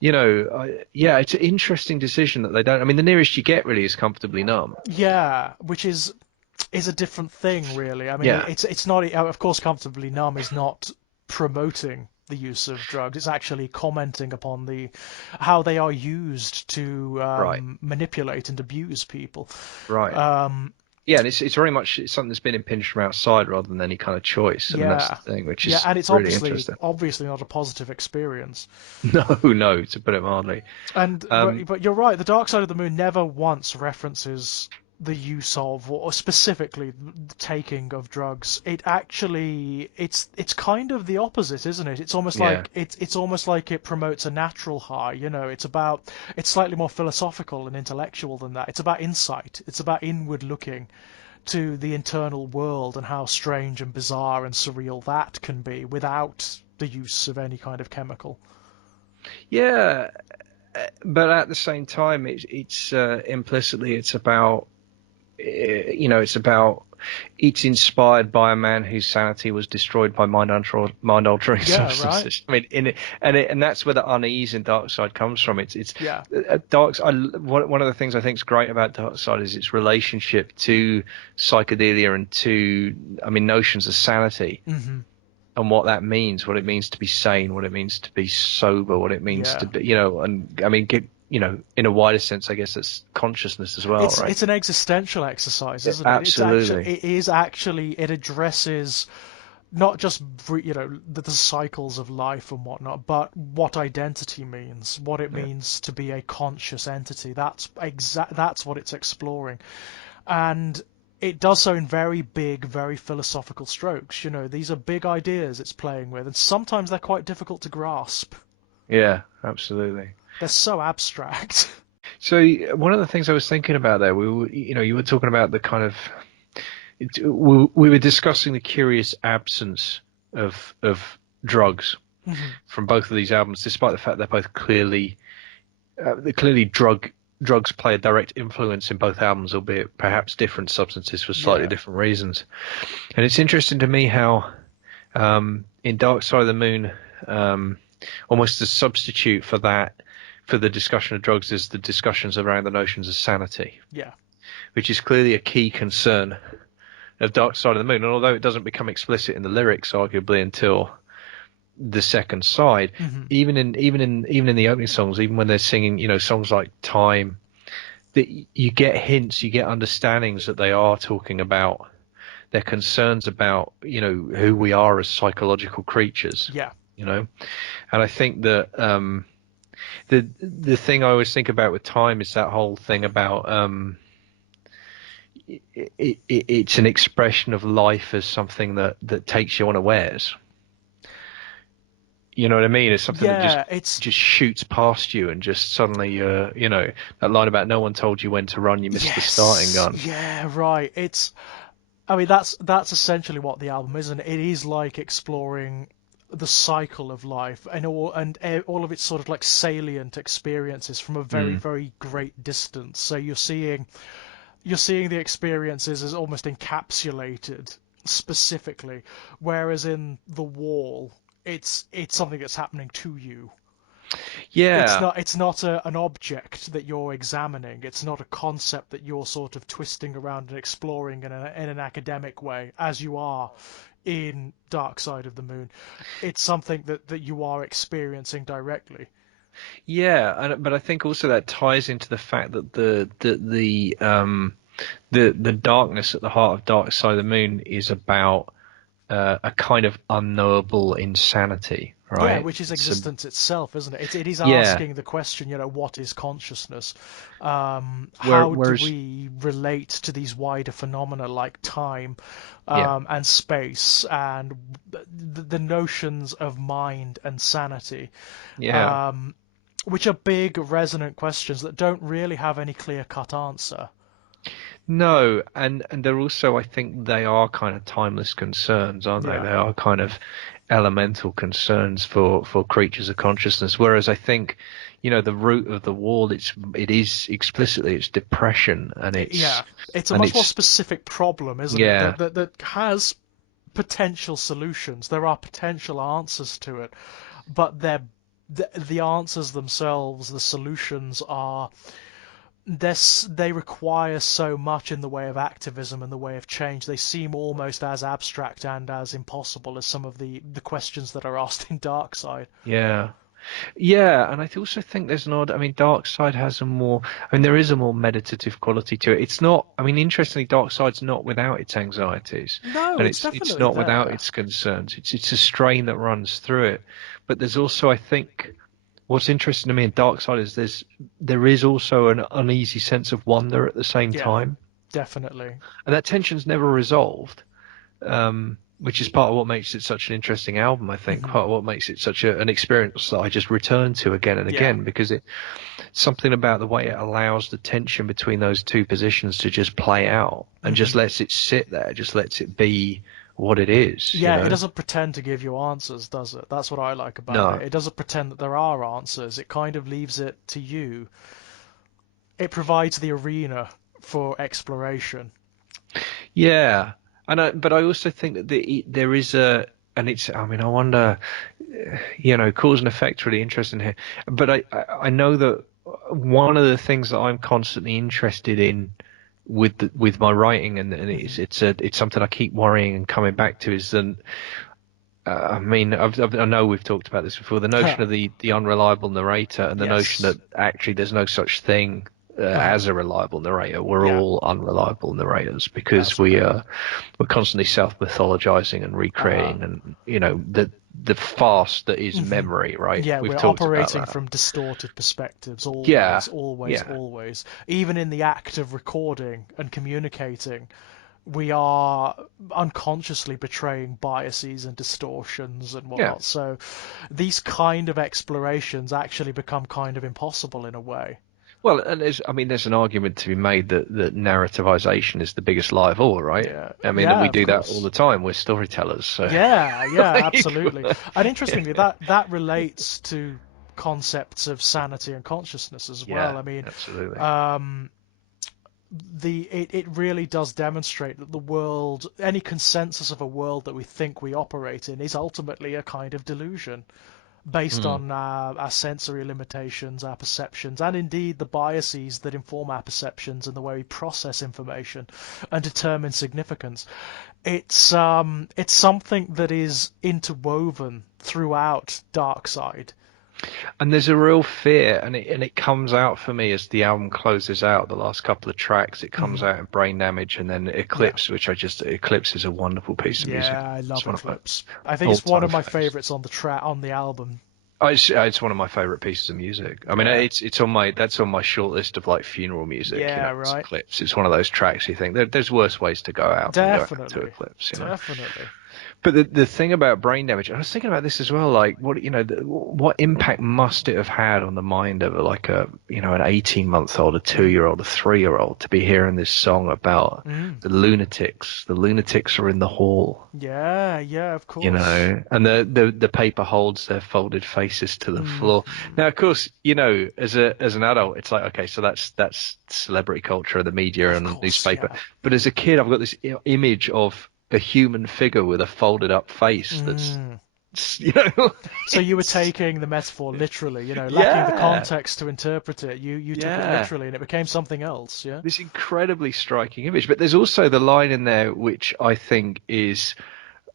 yeah, it's an interesting decision that they don't. I mean, the nearest you get really is comfortably numb. Yeah, which is a different thing, really. I mean, Yeah, it's not. Of course, comfortably numb is not promoting the use of drugs. It's actually commenting upon the how they are used to right, manipulate and abuse people. right. Um, Yeah, and it's very much something that's been impinged from outside rather than any kind of choice. I mean, that's the yeah, thing, which yeah, is and it's really obviously interesting. obviously not a positive experience. No, no, to put it mildly. And Um, but you're right. The Dark Side of the Moon never once references the use of, or specifically the taking of drugs. It actually, it's kind of the opposite, isn't it? It's almost yeah. like it's almost like it promotes a natural high. It's slightly more philosophical and intellectual than that. It's about insight. It's about inward looking to the internal world and how strange and bizarre and surreal that can be without the use of any kind of chemical. Yeah, but at the same time, it's implicitly it's about it's inspired by a man whose sanity was destroyed by mind altering Yeah, right. substances. I mean, and that's where the unease in Dark Side comes from. It's Yeah. Dark. One of the things I think is great about Dark Side is its relationship to psychedelia and to, I mean, notions of sanity Hmm. and what that means, what it means to be sane, what it means to be sober, what it means to Yeah. be, and I mean, in a wider sense, I guess it's consciousness as well, right? It's an existential exercise, Yeah, isn't it? absolutely. It addresses not just the cycles of life and whatnot, but what identity means, what it Yeah. means to be a conscious entity. That's what it's exploring, and it does so in very big, very philosophical strokes. You know, these are big ideas it's playing with, and sometimes they're quite difficult to grasp. Yeah, absolutely. They're so abstract. So one of the things I was thinking about there, you were talking about the kind of, we were discussing the curious absence of drugs Mhm. from both of these albums, despite the fact they're clearly drugs play a direct influence in both albums, albeit perhaps different substances for slightly Yeah. different reasons. And it's interesting to me how in Dark Side of the Moon, um, almost a substitute for that, for the discussion of drugs, is the discussions around the notions of sanity, Yeah. which is clearly a key concern of Dark Side of the Moon. And although it doesn't become explicit in the lyrics, arguably until the second side, Mhm. even in the opening songs, even when they're singing, songs like Time, that you get hints, you get understandings that they are talking about their concerns about, who we are as psychological creatures, Yeah. you know. And I think that the thing I always think about with Time is that whole thing about it's an expression of life as something that takes you unawares. You know what I mean? It's something that just Yeah. It's just shoots past you and just suddenly that line about no one told you when to run, you missed the starting yes. gun. Yeah. Right. It's. I mean, that's essentially what the album is, and it is like exploring the cycle of life and all of its sort of like salient experiences from a very, Mm. very great distance. So you're seeing the experiences as almost encapsulated specifically, whereas in The Wall, it's something that's happening to you. It's Yeah, not it's not an object that you're examining. It's not a concept that you're sort of twisting around and exploring in an academic way, as you are in Dark Side of the Moon. It's something that you are experiencing directly. yeah, but I think also that ties into the fact that the darkness at the heart of Dark Side of the Moon is about a kind of unknowable insanity, Yeah, right? which is It's a existence itself, isn't it? It is Yeah. asking the question, what is consciousness? Where How do whereas we relate to these wider phenomena like time, yeah, and space, and the notions of mind and sanity, yeah. um, which are big, resonant questions that don't really have any clear-cut answer. No, and they're also, I think they are kind of timeless concerns, aren't they? Yeah, They are kind of elemental concerns for creatures of consciousness. Whereas I think, the root of the wall, it is explicitly it's depression and yeah. It's a and much more it's specific problem, isn't it? yeah, That has potential solutions. There are potential answers to it, but the answers themselves, the solutions are this. They require so much in the way of activism and the way of change. They seem almost as abstract and as impossible as some of the questions that are asked in Dark Side. yeah. Yeah, and I also think there's an odd. I mean, Dark Side has a more. I mean, there is a more meditative quality to it. It's not. I mean, interestingly, Dark Side's not without its anxieties, No, and it's it's definitely not without there. its concerns. It's a strain that runs through it. But there's also, I think, what's interesting to me in Dark Side is there is also an uneasy sense of wonder at the same Yeah, time, definitely. and that tension's never resolved. Which is part of what makes it such an interesting album, I think. Hmm. Part of what makes it such an experience that I just return to again and Yeah. again because it something about the way it allows the tension between those two positions to just play out and just Hmm. lets it sit there, just lets it be what it is, you Yeah, it know? doesn't pretend to give you answers, does it? That's what I like about it. No. It doesn't pretend that there are answers. It kind of leaves it to you. It provides the arena for exploration. Yeah. But I also think that there is and it's, I mean, I wonder, cause and effect's really interesting here. But I know that one of the things that I'm constantly interested in with my writing, and Hmm. it's something I keep worrying and coming back to is that I mean, I know we've talked about this before. The notion of the unreliable narrator and the notion Yes. that actually there's no such thing Uh-huh. as a reliable narrator. We're Yeah, all unreliable narrators because that's right. we're constantly self-mythologizing and Uh-huh. recreating, and the farce that is Hmm. memory. Right? Yeah, We've we're talked about operating that. from distorted perspectives Yeah, always, always, yeah, always. Even in the act of recording and communicating, we are unconsciously betraying biases and distortions and Yeah. whatnot. So these kind of explorations actually become kind of impossible in a way. Well, and there's an argument to be made that narrativization is the biggest lie of all, right? Yeah, I mean, and yeah, we of do that all course. the time. We're storytellers, so Yeah, yeah, like, absolutely. And interestingly, that relates to concepts of sanity and consciousness as well. yeah, I mean, absolutely. um, it really does demonstrate that the world, any consensus of a world that we think we operate in, is ultimately a kind of delusion based Mm. on our sensory limitations, our perceptions, and indeed the biases that inform our perceptions and the way we process information and determine significance. It's something that is interwoven throughout Dark Side. And there's a real fear, and it comes out for me as the album closes out. The last couple of tracks, it comes Hmm. out in Brain Damage, and then Yeah. Eclipse, Eclipse is a wonderful piece of music. Yeah, I It's love one of my Eclipse. I think it's one all-time of my faves. favorites on the track on the album. It's one of my favorite pieces of music. I mean, Yeah. it's on my that's on my short list of like funeral music. Yeah, It's right. Eclipse. It's one of those tracks you think there's worse ways to go out than going out to Definitely. Eclipse. Definitely. But the thing about Brain Damage, I was thinking about this as well. Like, what impact must it have had on the mind of an 18-month-old, a Mm. 2-year-old, a 3-year-old to be hearing this song about Mm. the lunatics. The lunatics are in the hall, Yeah, yeah, of course. and the paper holds their folded faces to the floor. Hmm. Now, of course, as an adult, it's like, okay, so that's celebrity culture, the media Of and course, newspaper. yeah. But as a kid, I've got this image of a human figure with a folded up face that's Mm. you know So you were it's taking the metaphor literally, lacking the yeah, context to interpret it. You took it yeah, literally and it became something else, yeah? this incredibly striking image. But there's also the line in there which I think is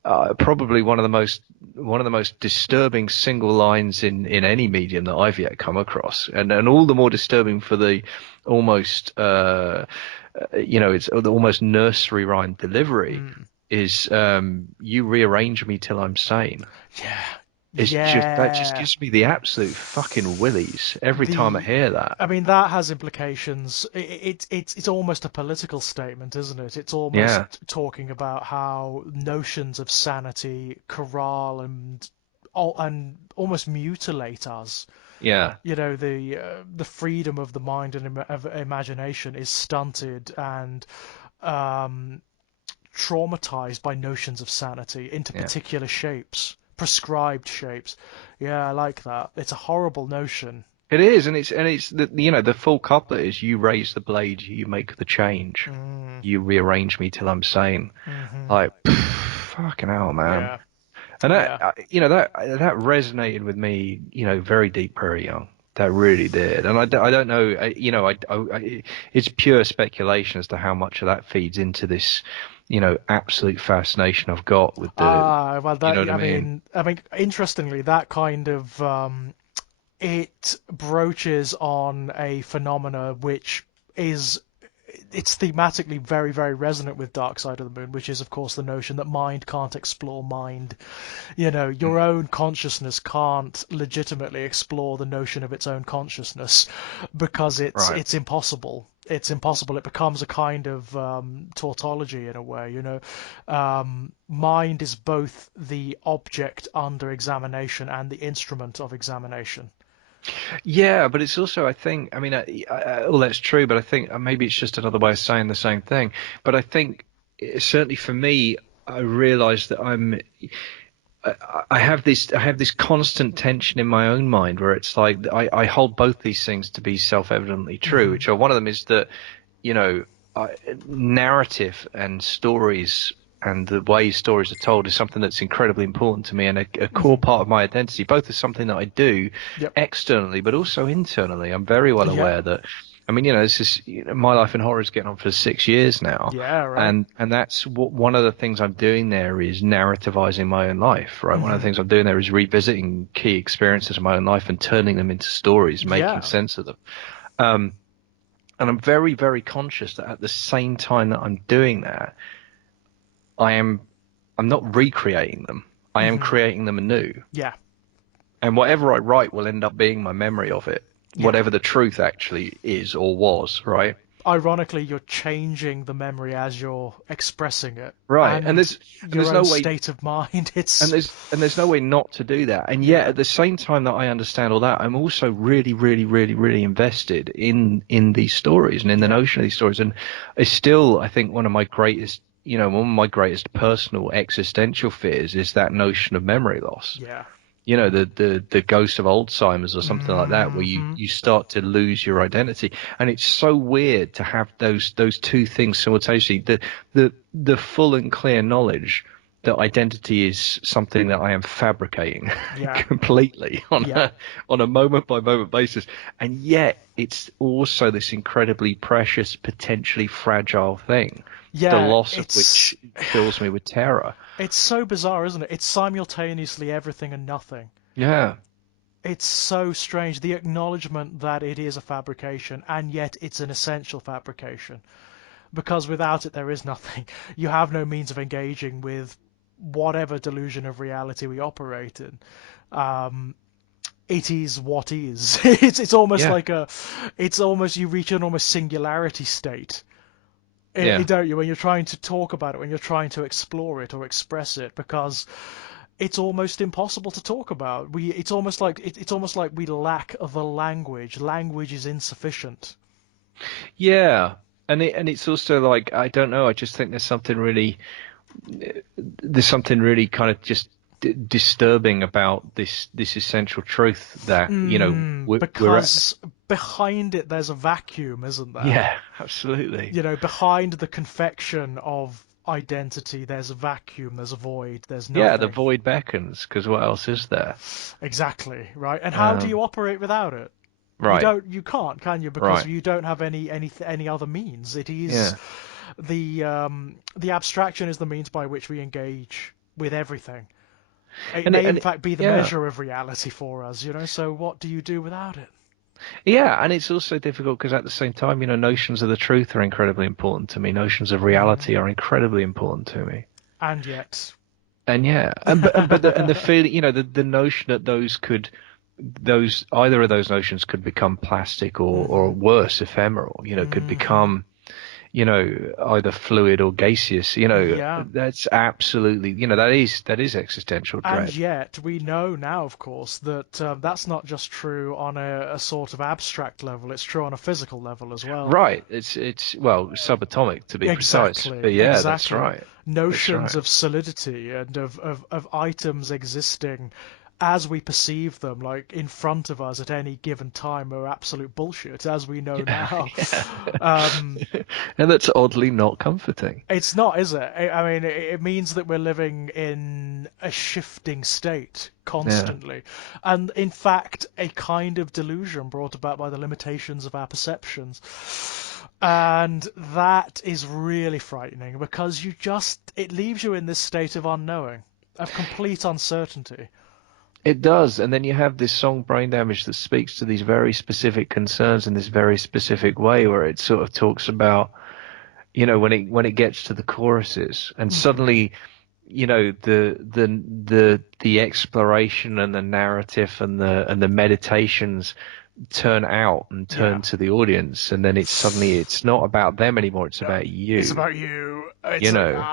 probably one of the most disturbing single lines in any medium that I've yet come across, and all the more disturbing for the almost it's the almost nursery rhyme delivery Mm. is you rearrange me till I'm sane. Yeah. It's just that just Yeah. gives me the absolute fucking willies every time I The hear that. I mean that has implications. It's almost a political statement, isn't it? It's Yeah, almost talking about how notions of sanity corral and almost mutilate us. yeah, The freedom of the mind and of imagination is stunted and um, traumatized by notions of sanity into yeah. particular shapes, prescribed shapes. Yeah, I like that. It's a horrible notion. It is, and it's the full couplet is you raise the blade, you make the change, Mm, you rearrange me till I'm sane. hmm. Like, fucking hell, man. Yeah, And that, yeah. that resonated with me, very deep, very young. That really did. And I don't know, it's pure speculation as to how much of that feeds into this, absolute fascination I've got with the, Ah, well, you that know what I mean? I mean, interestingly, that kind of it broaches on a phenomena which is it's thematically very, very resonant with Dark Side of the Moon, which is, of course, the notion that mind can't explore mind. Your Mm. own consciousness can't legitimately explore the notion of its own consciousness because it's Right. it's impossible. It's impossible. It becomes a kind of tautology in a way. Mind is both the object under examination and the instrument of examination. Yeah, but it's also, I think, I mean, all that's true, but I think maybe it's just another way of saying the same thing. But I think certainly for me, I realize that I have this constant tension in my own mind where it's like I hold both these things to be self-evidently true, Hmm. which are one of them is that, you know, narrative and stories and the way stories are told is something that's incredibly important to me and a core Hmm. part of my identity, both as something that I do Yep. externally, but also internally. I'm very well Yeah. aware that, I mean, this is my life in horror is getting on for 6 years now, Yeah. Right. and that's what one of the things I'm doing there is narrativizing my own life, right? One of the Hmm. things I'm doing there is revisiting key experiences of my own life and turning them into stories, making Yeah. sense of them. Um, and I'm very, very conscious that at the same time that I'm doing that, I am I'm not recreating them. I am Hmm. creating them anew. Yeah. And whatever I write will end up being my memory of it, Yeah. whatever the truth actually is or was, right? ironically, you're changing the memory as you're expressing it, Right. And and there's your own no way state of mind. and It's there's no way not to do that. And yet yeah, at the same time that I understand all that, I'm also really, really, really, really invested in these stories and in the yeah, notion of these stories. And it's still, I think, one of my greatest, one of my greatest personal existential fears is that notion of memory loss. yeah. The ghost of Alzheimer's or something like that, where Hmm. you start to lose your identity. And it's so weird to have those two things simultaneously. The full and clear knowledge that identity is something that I am fabricating Yeah, completely yeah, on a moment by moment basis, and yet it's also this incredibly precious, potentially fragile thing, the yeah. loss of which fills me with terror. It's so bizarre, isn't it? It's simultaneously everything and nothing. Yeah, It's so strange, the acknowledgement that it is a fabrication, and yet it's an essential fabrication. Because without it, there is nothing. You have no means of engaging with whatever delusion of reality we operate in. Um, it is what is. It's almost yeah, like it's almost you reach an almost singularity state, yeah. don't you? When you're trying to talk about it, when you're trying to explore it or express it, because it's almost impossible to talk about. It's almost like it's almost like we lack the language. Language is insufficient. Yeah, and it's also like I don't know. I just think there's something really kind of just disturbing about this essential truth that we're at. Because behind it there's a vacuum, isn't there? Yeah, absolutely. Behind the confection of identity, there's a vacuum, there's a void, there's Yeah, the nothing. void beckons because what else is there? Exactly, right? And how do Um, you operate without it? right, You can't, can you? Because right. you don't have any other means. It is Yeah, the abstraction is the means by which we engage with everything. It and may in and fact be the yeah. measure of reality for us, So what do you do without it? Yeah, and it's also difficult because at the same time, notions of the truth are incredibly important to me. Notions of reality Mm. are incredibly important to me. And yet, And yeah, and the feeling, the notion that those either of those notions could become plastic or hmm worse, ephemeral, could hmm become, either fluid or gaseous, yeah. that's absolutely, that is existential And dread. yet, we know now, of course, that that's not just true on a sort of abstract level, it's true on a physical level as well. Right. It's well, subatomic to be precise. Exactly, But yeah, that's exactly. right. That's Notions right. of solidity and of items existing as we perceive them, like in front of us at any given time, are absolute bullshit, as we know Yeah, now. yeah. Um, And that's oddly not comforting. it's not, is it? I mean, it means that we're living in a shifting state Yeah. constantly, and in fact, a kind of delusion brought about by the limitations of our perceptions. And that is really frightening because it leaves you in this state of unknowing, of complete uncertainty. It does. And then you have this song Brain Damage that speaks to these very specific concerns in this very specific way where it sort of talks about, when it gets to the choruses and Hmm. suddenly, the exploration and the narrative and the meditations turn out and Yeah. turn to the audience and then it's not about them anymore, it's No, about it's you. about you. It's You like know,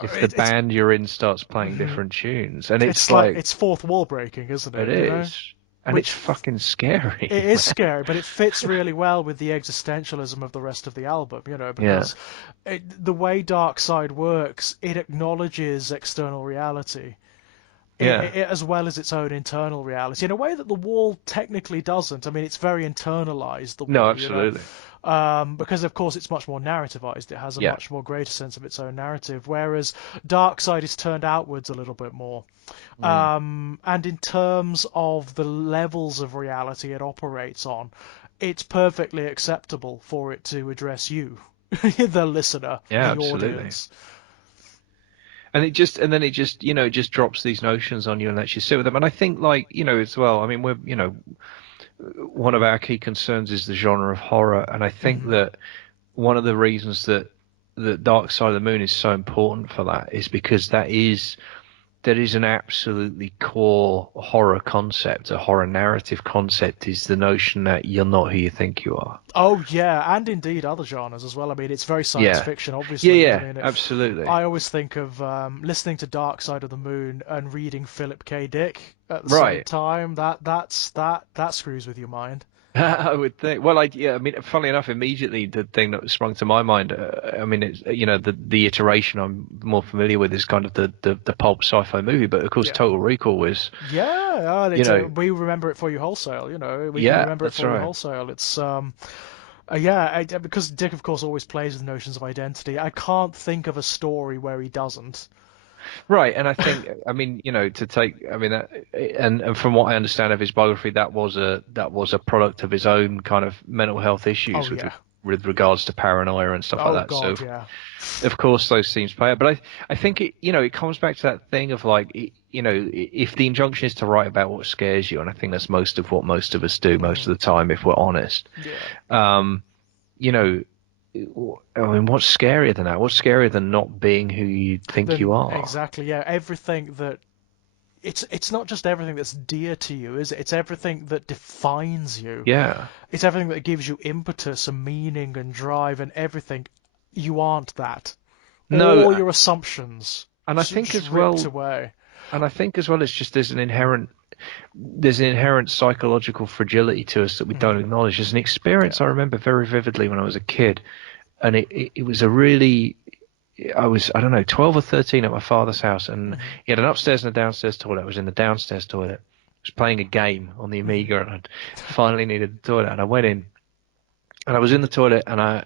if the it's band you're in starts playing mhm. different tunes and It's it's like like it's fourth wall breaking, isn't it it? is, and it's Which fucking it scary, is man. scary, but it fits really well with the existentialism of the rest of the album, Yeah, because the way Dark Side works, it acknowledges external reality. yeah, As well as its own internal reality in a way that the wall technically doesn't. I mean, it's very internalized, the no, wall, absolutely, because of course it's much more narrativized. It has a yeah, much more greater sense of its own narrative, whereas Dark Side is turned outwards a little bit more. mm. And in terms of the levels of reality it operates on, it's perfectly acceptable for it to address you, the listener, Yeah, the absolutely. audience. And then it just it just drops these notions on you and lets you sit with them. And I think like as well. I mean, we're one of our key concerns is the genre of horror, and I think Hmm. that one of the reasons that Dark Side of the Moon is so important for that is because an absolutely core horror concept, a horror narrative concept, is the notion that you're not who you think you are. Oh yeah, and indeed other genres as well. I mean, it's very science Yeah. fiction, Yeah, obviously. I yeah, mean, absolutely. I always think of listening to Dark Side of the Moon and reading Philip K. Dick at the same Right. time. That screws with your mind. I would think. Well, yeah, I mean, funnily enough, immediately the thing that sprung to my mind, I mean, it's, the iteration I'm more familiar with is kind of the pulp sci-fi movie, but of course, Yeah. Total Recall was, Yeah, you know, we remember it for you wholesale. We can yeah, remember it that's for you right. wholesale. Yeah, because Dick, of course, always plays with notions of identity. I can't think of a story where he doesn't. Right, and I think, I mean, to take, I mean, and from what I understand of his biography, that was a product of his own kind of mental health Oh issues yeah. with regards to paranoia and stuff like Oh that. So, God, yeah. of course, those themes play out. But I think it comes back to that thing of like, if the injunction is to write about what scares you, and I think that's most of what most of us do most Hmm. of the time, if we're honest. Yeah. Um, you know, I mean, what's scarier than that? What's scarier than not being who you think you Then are? exactly, yeah. Everything that it's not just everything that's dear to you, is it? It's everything that defines you. Yeah. It's everything that gives you impetus and meaning and drive and everything. You aren't that. No, All your assumptions and I think just as ripped well, away. it's just there's an inherent psychological fragility to us that we Hmm. don't acknowledge. There's an experience Yeah. I remember very vividly when I was a kid, and it was a really I don't know, 12 or 13 at my father's house, and Hmm. he had an upstairs and a downstairs toilet. I was in the downstairs toilet. I was playing a game on the Hmm. Amiga, and I finally needed the toilet, and I went in, and I was in the toilet, and I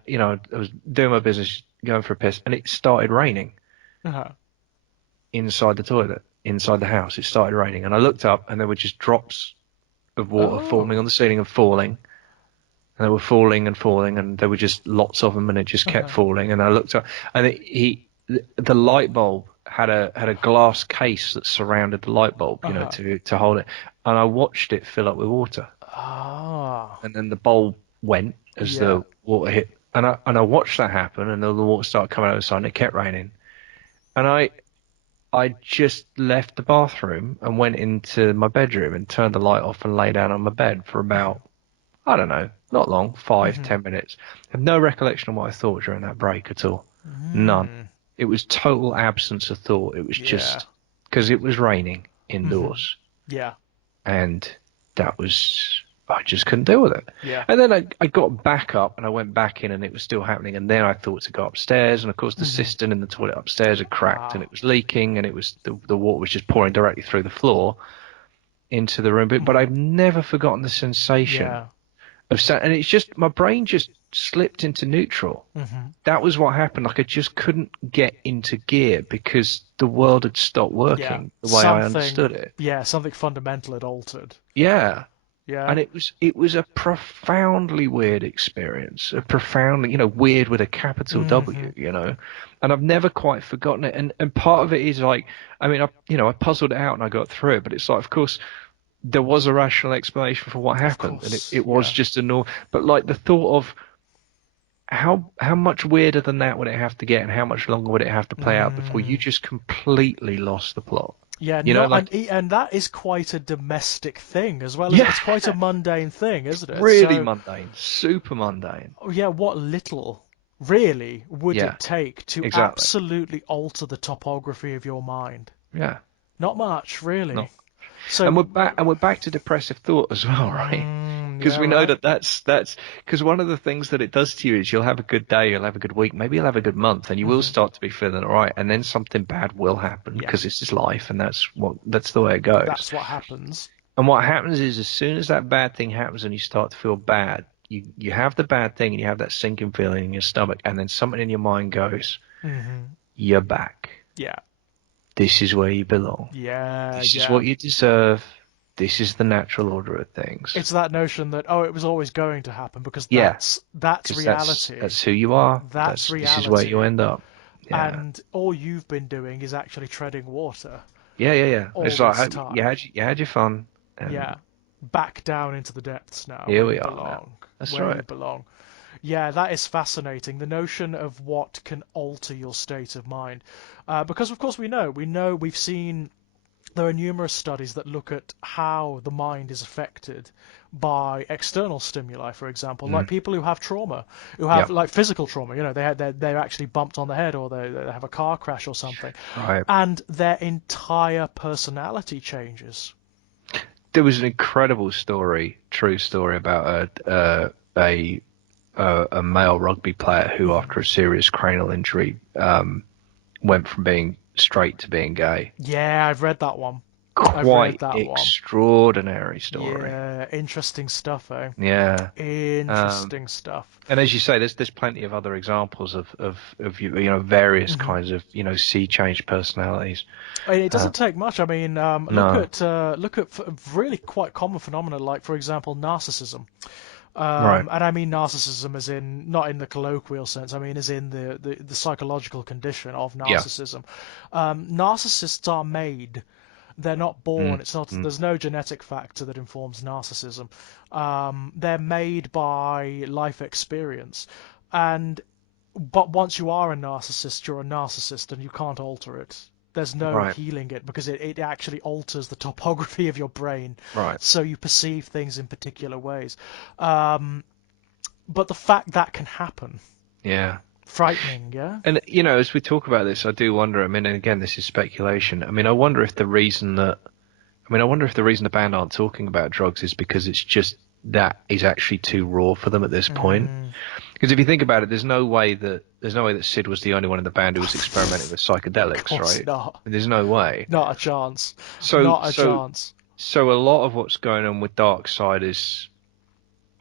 was doing my business, going for a piss, and it started raining Uh-huh. inside the toilet, inside the house. It started raining, and I looked up, and there were just drops of water forming Oh. on the ceiling and falling, and they were falling and falling, and there were just lots of them, and it just kept Uh-huh. falling. And I looked up, and the light bulb had a glass case that surrounded the light bulb, Uh-huh. to hold it, and I watched it fill up with water, Ah. and then the bulb went as Yeah. the water hit, and I watched that happen, and then the water started coming out of the side, and it kept raining, and I just left the bathroom and went into my bedroom and turned the light off and lay down on my bed for Hmm. about, I don't know, not long, five, Hmm. 10 minutes. I have no recollection of what I thought during that break at all. None. Mm. It was total absence of thought. It was Yeah. just because it was raining Hmm. indoors, Yeah. and that was, I just couldn't deal with it. Yeah. And then I got back up and I went back in and it was still happening. And then I thought to go upstairs. And of course, the Hmm. cistern in the toilet upstairs had cracked and Ah. it was leaking and the water was just pouring directly through the floor into the room. But Hmm. I've never forgotten the sensation Yeah. of, and it's just, my brain just slipped into neutral. Hmm. That was what happened. Like I just couldn't get into gear because the world had stopped Yeah. working the way I understood Something. it. Yeah. Something fundamental had altered. Yeah. Yeah. And it was a profoundly weird experience, a profoundly, weird with a capital Hmm. W. And I've never quite forgotten it. And part of it is like, I mean, I puzzled it out and I got through it, but it's like, of course, there was a rational explanation for what Of happened, and course. it was Yeah. just a normal. But like the thought of how much weirder than that would it have to get, and how much longer would it have to play out before you Mm. just completely lost the plot? Yeah, not Like, and that is quite a domestic thing as well as yeah, it's quite a mundane thing, isn't it? really So, mundane, super mundane. yeah, what little really would Yeah, it take to exactly. absolutely alter the topography of your mind? Yeah. Not much, really. No. And So, we're back to depressive thought as well, right? Because yeah, we know right. that that's because one of the things that it does to you is you'll have a good day, you'll have a good week, maybe you'll have a good month, and you will Hmm. start to be feeling all right, and then something bad will happen Yeah, because this is life, and that's the way it goes. that's what happens. And what happens is as soon as that bad thing happens and you start to feel bad, you have the bad thing and you have that sinking feeling in your stomach, and then something in your mind goes, Hmm. "You're back. Yeah, This is where you belong. yeah, This is yeah. what you deserve. This is the natural order of things." It's that notion that oh, it was always going to happen because Yeah, that's because reality. that's who you are. That's This is where you reality. end up. Yeah, And all you've been doing is actually treading water yeah, yeah, yeah. all It's like this you time. had your fun, Yeah. and Back down into the depths now, here where we you are now. belong. That's Where you right. belong. Yeah, that is fascinating. The notion of what can alter your state of mind. Because, of course, we know we've seen there are numerous studies that look at how the mind is affected by external stimuli, for example, like Mm. people who have trauma, who Yeah. have like physical trauma, they're actually bumped on the head or they have a car crash or something, Right. and their entire personality changes. There was an incredible story, true story about a male rugby player who, Mhm. after a serious cranial injury, went from being straight to being gay. Yeah, I've read that one. I've read Quite that one. extraordinary story. Yeah, interesting stuff, eh? Yeah. Um, Interesting stuff. and as you say, there's plenty of other examples of various Mhm. kinds of sea change personalities. I mean, it Uh, doesn't take much. I mean, no. look at really quite common phenomena, like for example, narcissism. Right. And I mean narcissism as in not in the colloquial sense. I mean as in the psychological condition of Yeah. narcissism. Narcissists are made. They're not born. Mm, It's not. mm, There's no genetic factor that informs narcissism. They're made by life experience, and but once you are a narcissist, you're a narcissist, and you can't alter it. There's no right. healing it because it actually alters the topography of your brain, Right. so you perceive things in particular ways. Um, but the fact that can happen, Yeah. frightening, yeah. And as we talk about this, I do wonder. I mean, and again, this is speculation. I mean, I wonder if the reason the band aren't talking about drugs is because it's just that is actually too raw for them at this point. Mm, Because if you think about it, there's no way that Sid was the only one in the band who was experimenting with of psychedelics, course right? not. There's no way. Not a chance. So Not a so chance. so a lot of what's going on with Dark Side is,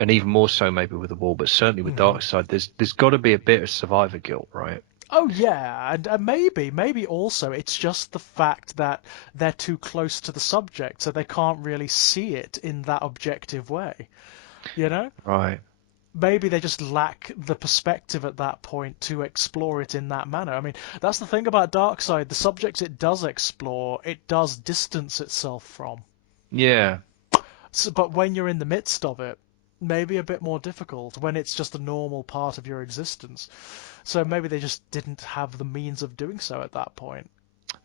and even more so maybe with the Wall, but certainly with Hmm. Dark Side, there's got to be a bit of survivor guilt, right? Oh yeah, and maybe also it's just the fact that they're too close to the subject, so they can't really see it in that objective way. You know, Right. maybe they just lack the perspective at that point to explore it in that manner. I mean, that's the thing about Darkseid. The subjects it does explore, it does distance itself from. Yeah. So, but when you're in the midst of it, maybe a bit more difficult when it's just a normal part of your existence. So maybe they just didn't have the means of doing so at that point.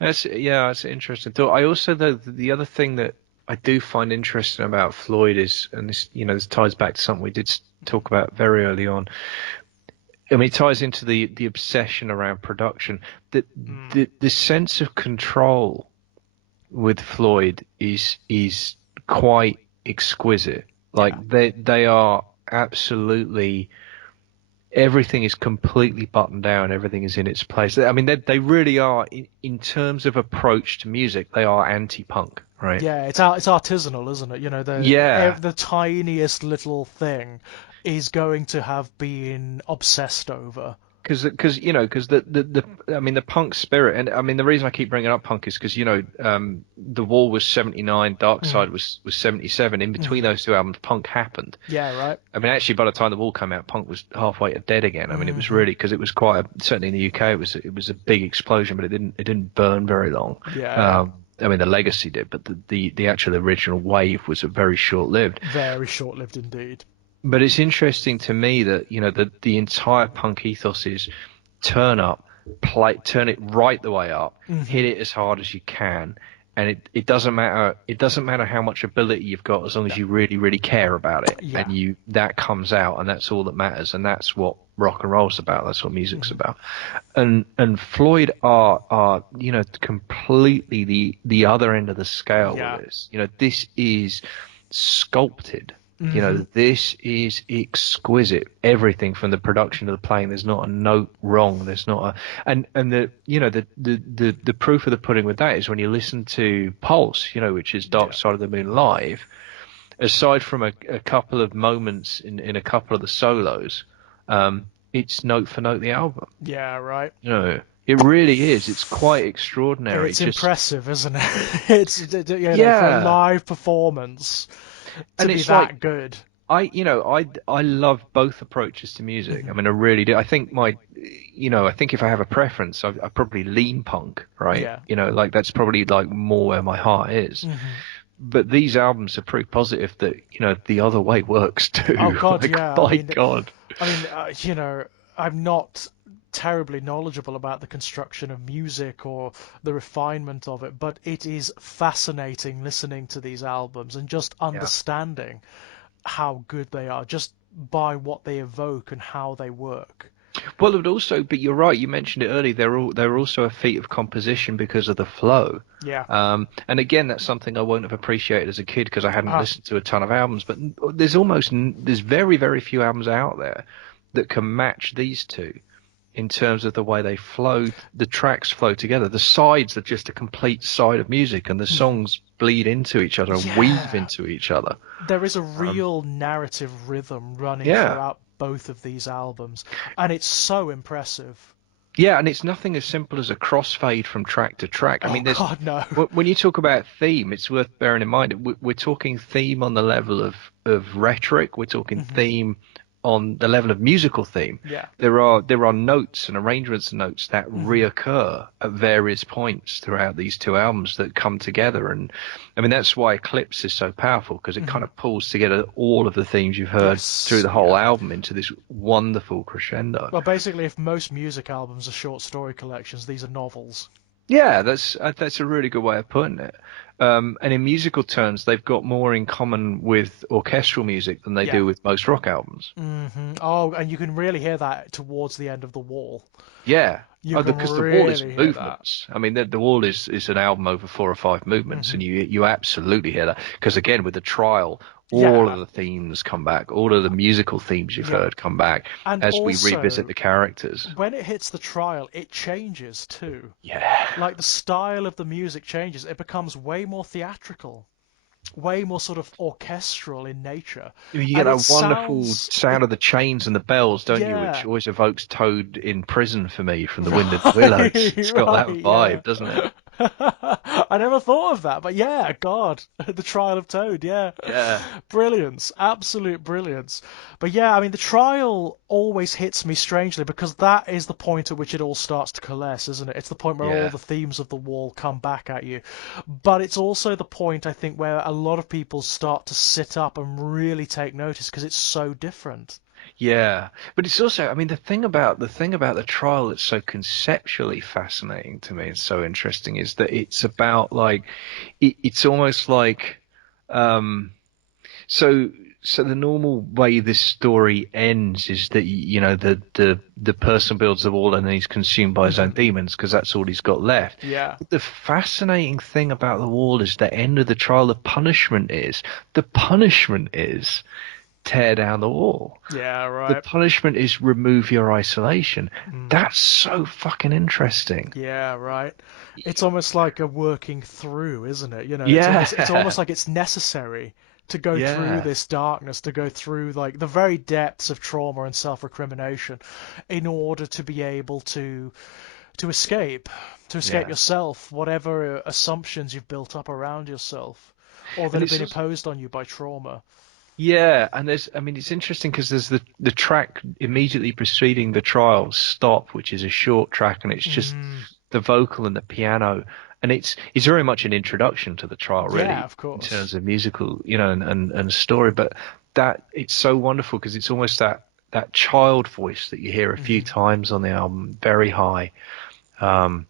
That's an interesting thought. I also the other thing that I do find interesting about Floyd is, and this ties back to something we did talk about very early on. I mean, it ties into the obsession around production. The Mm, the sense of control with Floyd is quite exquisite. yeah, Like they are absolutely, everything is completely buttoned down. Everything is in its place. I mean, they really are in terms of approach to music. They are anti-punk, right? yeah. It's artisanal, isn't it? You know, Yeah, the tiniest little thing is going to have been obsessed over. because the I mean the punk spirit, and I mean the reason I keep bringing up punk is because the Wall was 79, Dark Mm, Side was 77. In between mm, those two albums, punk happened. yeah, right. I mean, actually, by the time the Wall came out, punk was halfway to dead again. I mean, it was Hmm. really because it was certainly in the UK, it was a big explosion, but it didn't burn very long. Yeah, yeah. I mean, the legacy did, but the actual original wave was a very short lived. Very short-lived indeed. But it's interesting to me that the entire punk ethos is turn up, turn it right the way up, hit Hmm. it as hard as you can, and it doesn't matter. It doesn't matter how much ability you've got as long as No. you really, really care about it, Yeah. and that comes out, and that's all that matters, and that's what rock and roll's about. That's what music's Hmm. about. And Floyd are completely the other end of the scale with Yeah. this. This is sculpted. Hmm. This is exquisite. Everything from the production to the playing. There's not a note wrong. There's not a and the proof of the pudding with that is when you listen to Pulse, which is Dark Yeah. Side of the Moon live. Aside from a couple of moments in a couple of the solos, it's note for note the album. Yeah, right. It really is. It's quite extraordinary. It's Just impressive, isn't it? It's for a yeah, live performance to and be it's like that good. I love both approaches to music. I Hmm. mean, I really do. I think if I have a preference, I probably lean punk, right? Yeah. Like that's probably like more where my heart is. Hmm. But these albums are proof positive that the other way works Oh too. God, Like yeah. my God. I mean, I'm not. terribly knowledgeable about the construction of music or the refinement of it, but it is fascinating listening to these albums and just Yeah. understanding how good they are just by what they evoke and how they work. Well, it would also, but you're right. You mentioned it earlier. They're also a feat of composition because of the flow. Yeah. And again, that's something I won't have appreciated as a kid because I hadn't Ah, listened to a ton of albums. But there's very very few albums out there that can match these two in terms of the way they flow. The tracks flow together. The sides are just a complete side of music, and the songs bleed into each other and weave yeah. into each other. There is a Um, real narrative rhythm running yeah. throughout both of these albums, and it's so impressive. Yeah, and it's nothing as simple as a crossfade from track to track. I Oh mean, God, no. when you talk about theme, it's worth bearing in mind we're talking theme on the level of rhetoric. We're talking Mhm. theme on the level of musical theme. Yeah. There are notes and arrangements and notes that Mhm. reoccur at various points throughout these two albums that come together. And I mean, that's why Eclipse is so powerful because it kind Mhm. of pulls together all of the themes you've heard through Yes. the whole Yeah. album into this wonderful crescendo. Well, basically, if most music albums are short story collections, these are novels. Yeah, that's a really good way of putting it. And in musical terms, they've got more in common with orchestral music than they Yeah. do with most rock albums. Oh, and you can really hear that towards the end of The Wall. Yeah. You Oh, can because the wall is really hear that. movements. I mean, the wall is an album over 4 or 5 movements, and Hmm. you absolutely hear that. Because again, with the trial, all of Yeah. the themes come back, all of the musical themes you've Yeah. heard come back And as we revisit also, the characters. when it hits the trial, it changes too. Yeah. Like the style of the music changes. It becomes way more theatrical, way more sort of orchestral in nature. You get And it that wonderful sounds, sound of the chains and the bells, don't you? Which yeah. always evokes Toad in prison for me from the Wind and the Willows. Right, It's got that right, yeah. vibe, doesn't it? I never thought of that, but yeah, God, the trial of Toad, yeah. Yeah, Brilliance, absolute brilliance. But yeah, I mean, the trial always hits me strangely because that is the point at which it all starts to coalesce, isn't it? It's the point where all yeah, the themes of the wall come back at you. But it's also the point, I think, where a lot of people start to sit up and really take notice because it's so different. yeah. But it's also, I mean, the trial that's so conceptually fascinating to me and so interesting is that it's about like it's almost like um So, so the normal way this story ends is that the person builds the wall and then he's consumed by his own Hmm. demons because that's all he's got left. Yeah. But the fascinating thing about the wall is the end of the trial. The punishment is tear down the wall. Yeah, The right. punishment is remove your isolation. Mm. That's so fucking interesting. Yeah, right. It's almost like a working through, isn't it? It's almost Yeah, like it's necessary to go through yeah, this darkness, to go through like the very depths of trauma and self-recrimination in order to be able to escape, to escape yeah. yourself, whatever assumptions you've built up around yourself or that And have it's been also, imposed on you by trauma. yeah, and I mean, it's interesting because there's the track immediately preceding the trial, Stop, which is a short track, and it's just Mm, the vocal and the piano, and it's very much an introduction to the trial, yeah, really, of in course. terms of musical, and story. But that it's so wonderful because it's almost that child voice that you hear a few Hmm. times on the album, very high. Um,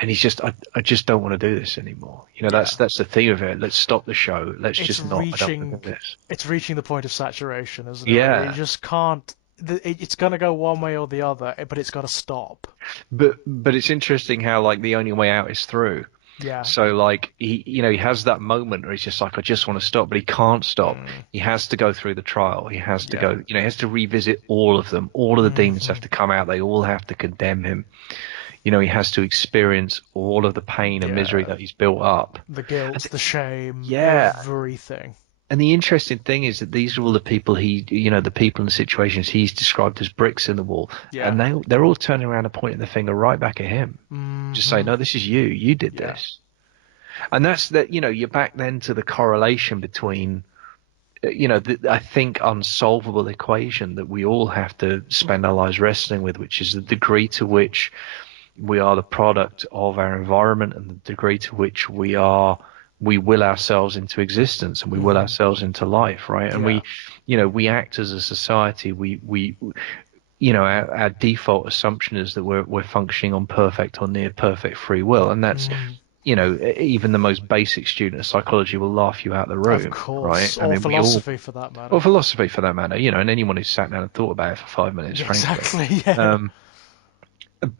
and he's just, I just don't want to do this anymore. Yeah. That's the theme of it. Let's stop the show. Let's it's just not. I don't want to reaching do this. it's reaching the point of saturation, isn't it? Where you Yeah, just can't. It's gonna go one way or the other, but it's got to stop. but it's interesting how like the only way out is through. Yeah. So like he has that moment where he's just like I just want to stop, but he can't stop. Mm, He has to go through the trial. He has to yeah. go. He has to revisit all of them. All of the demons have Hmm. to come out. They all have to condemn him. He has to experience all of the pain and misery Yeah. that he's built up. The And guilt, the shame, yeah, everything. and the interesting thing is that these are all the people the people and situations he's described as bricks in the wall, Yeah. and they're all turning around and pointing the finger right back at him, just saying, Hmm. "No, this is you. You did Yeah. this." And that's that. You're back then to the correlation between, I think unsolvable equation that we all have to spend our lives wrestling with, which is the degree to which we are the product of our environment and the degree to which we will ourselves into existence and we will Hmm. ourselves into life, right? And Yeah. we act as a society. our default assumption is that we're functioning on perfect or near perfect free will, and that's, Mm, even the most basic student of psychology will laugh you out the of room, right? course, I or mean, we all, philosophy for that or matter. philosophy for that matter, and anyone who's sat down and thought about it for 5 minutes, Yeah, frankly. exactly. Yeah. Um,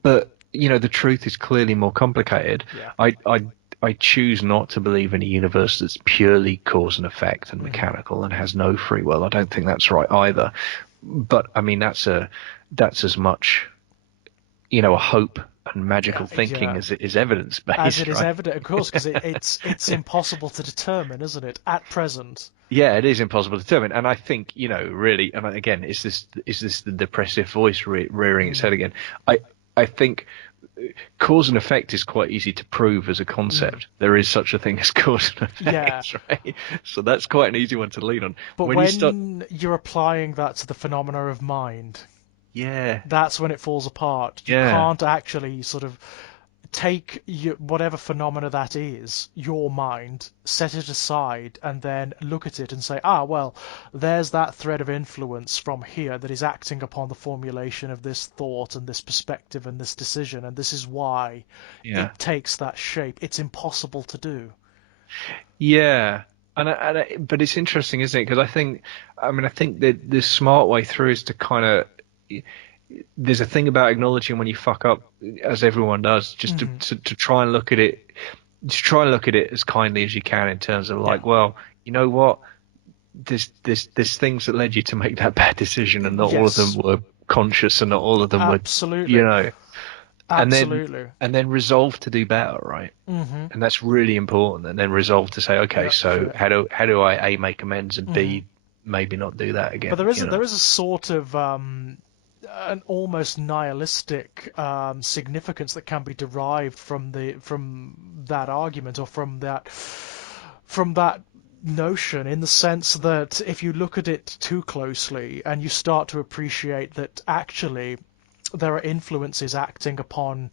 but the truth is clearly more complicated. Yeah. I choose not to believe in a universe that's purely cause and effect and Hmm. mechanical and has no free will. I don't think that's right either. But I mean, that's as much, a hope and Yeah. magical thinking Yeah. as it is evidence As it based, is right? evident, of course, because it's impossible to determine, isn't it, at present? Yeah, it is impossible to determine, and I think, really, and again, is this the depressive voice rearing its head Mm. again? I think cause and effect is quite easy to prove as a Mm. concept. There is such a thing as cause and Yeah. effect, right? So that's quite an easy one to lean on. But When you start, when you're applying that to the phenomena of mind, yeah, that's when it falls apart. You yeah, can't actually sort of take whatever phenomena that is, your mind, set it aside, and then look at it and say, ah, well, there's that thread of influence from here that is acting upon the formulation of this thought and this perspective and this decision, and this is why yeah, it takes that shape. It's impossible to do. yeah. But it's interesting, isn't it? Because I think that the smart way through is to kind of, there's a thing about acknowledging when you fuck up, as everyone does, just to, Hmm. to try and look at it, just try and look at it as kindly as you can in terms of Yeah. like, well, you know what? There's things that led you to make that bad decision, and not all of them Yes, were conscious, and not all of them were, you absolutely. know, and then Absolutely. resolve to do better, right? Hmm. And that's really important. And then resolve to say, okay, Yeah, so yeah. how do I A, make amends, and Hmm. B, maybe not do that But again, there is there is a sort of an almost nihilistic significance that can be derived from that argument or from that notion, in the sense that if you look at it too closely and you start to appreciate that actually there are influences acting upon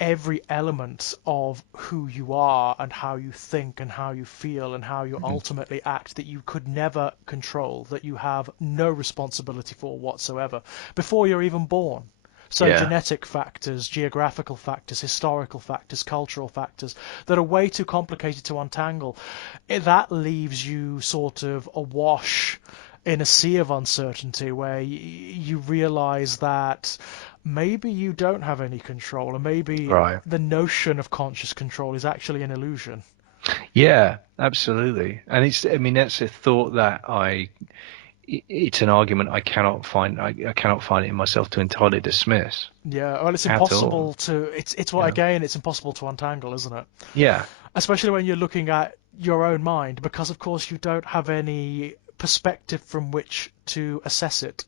every element of who you are and how you think and how you feel and how you Mhm. ultimately act that you could never control, that you have no responsibility for whatsoever before you're even born. So Yeah, genetic factors, geographical factors, historical factors, cultural factors that are way too complicated to untangle. That leaves you sort of awash in a sea of uncertainty where you realize that maybe you don't have any control, or maybe right. the notion of conscious control is actually an illusion. Yeah, absolutely. And I mean, that's a thought that it's an argument I cannot find it in myself to entirely dismiss Yeah, well, it's at all. impossible to. It's what Yeah. again, it's impossible to untangle, isn't it? Yeah. Especially when you're looking at your own mind, because of course you don't have any perspective from which to assess it.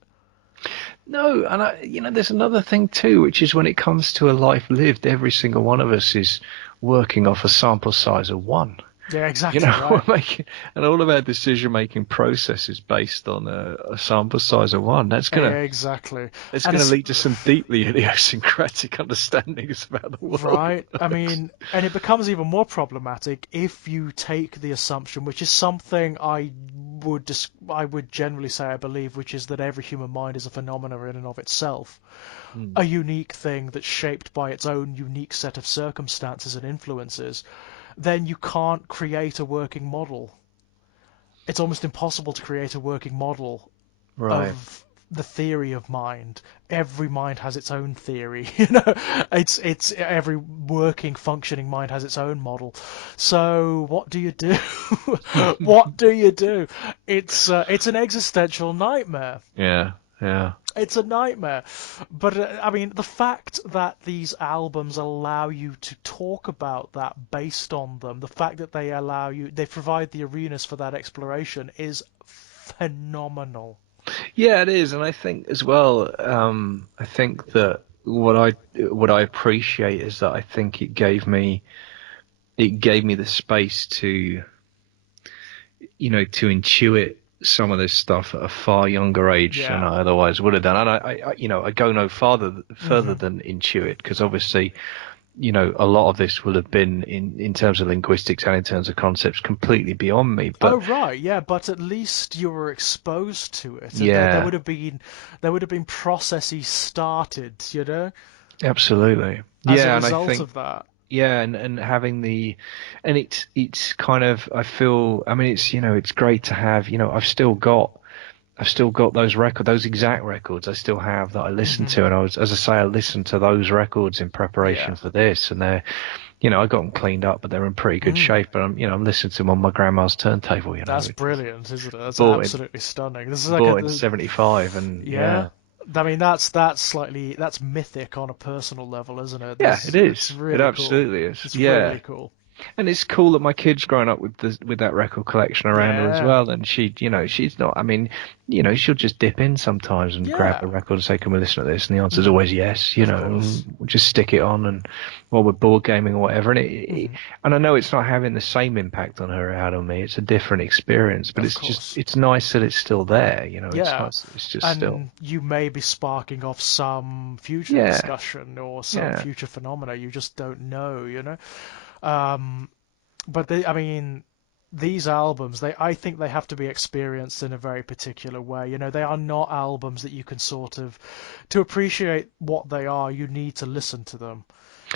No, and there's another thing too, which is when it comes to a life lived, every single one of us is working off a sample size of one. Yeah, exactly We're right. making, and all of our decision making process is based on a sample size of one. Exactly. That's And gonna it's lead to some deeply idiosyncratic understandings about the world. right. I mean, and it becomes even more problematic if you take the assumption, which is something I would generally say I believe, which is that every human mind is a phenomenon in and of itself, Hmm. a unique thing that's shaped by its own unique set of circumstances and influences. Then you can't create a working model. It's almost impossible to create a working model Right. of the theory of mind. Every mind has its own theory. It's every working, functioning mind has its own model. So what do you do? What do you do? It's an existential nightmare. Yeah. Yeah. It's a nightmare. But I mean, the fact that these albums allow you to talk about that based on them, the fact that they provide the arenas for that exploration is phenomenal. Yeah, it is, and I think as well. I think that what I appreciate is that I think it gave me the space to to intuit some of this stuff at a far younger age than Yeah. I otherwise would have done. And I go no farther Hmm. than intuit because obviously, a lot of this will have been in terms of linguistics and in terms of concepts completely beyond me. Oh But right, yeah, but at least you were exposed to it, and yeah, there would have been processes started, absolutely. as a Yeah, and I result think of that. yeah, and having and it's kind of I feel I mean it's great to have I've still got those exact records I still have that I listen Hmm. to, and as I say, I listened to those records in Yeah. preparation for this, and they're I got them cleaned up, but they're in pretty good Mm. shape. But I'm listening to them on my grandma's turntable. That's brilliant, isn't it? That's Bought in absolutely stunning. This is like bought in '75, and yeah. yeah, I mean, that's mythic on a personal level, isn't it? yeah, it It's is. It really cool. absolutely is. It's Yeah. really cool. And it's cool that my kid's grown up with that record collection around her as Yeah. well. And she's not. I mean, she'll just dip in sometimes and grab Yeah. the record and say, "Can we listen to this?" And the answer's Hmm. always yes. Of And course. we'll just stick it on, and while we're board gaming or whatever. Hmm. And I know it's not having the same impact on her out on me. It's a different experience, but Of course. it's nice that it's still there. It's Yeah. nice. That it's just still. And you may be sparking off some future Yeah. discussion or some Yeah. future phenomena. You just don't know. Um, but I mean, these albums, I think they have to be experienced in a very particular way. They are not albums that you can to appreciate what they are, you need to listen to them.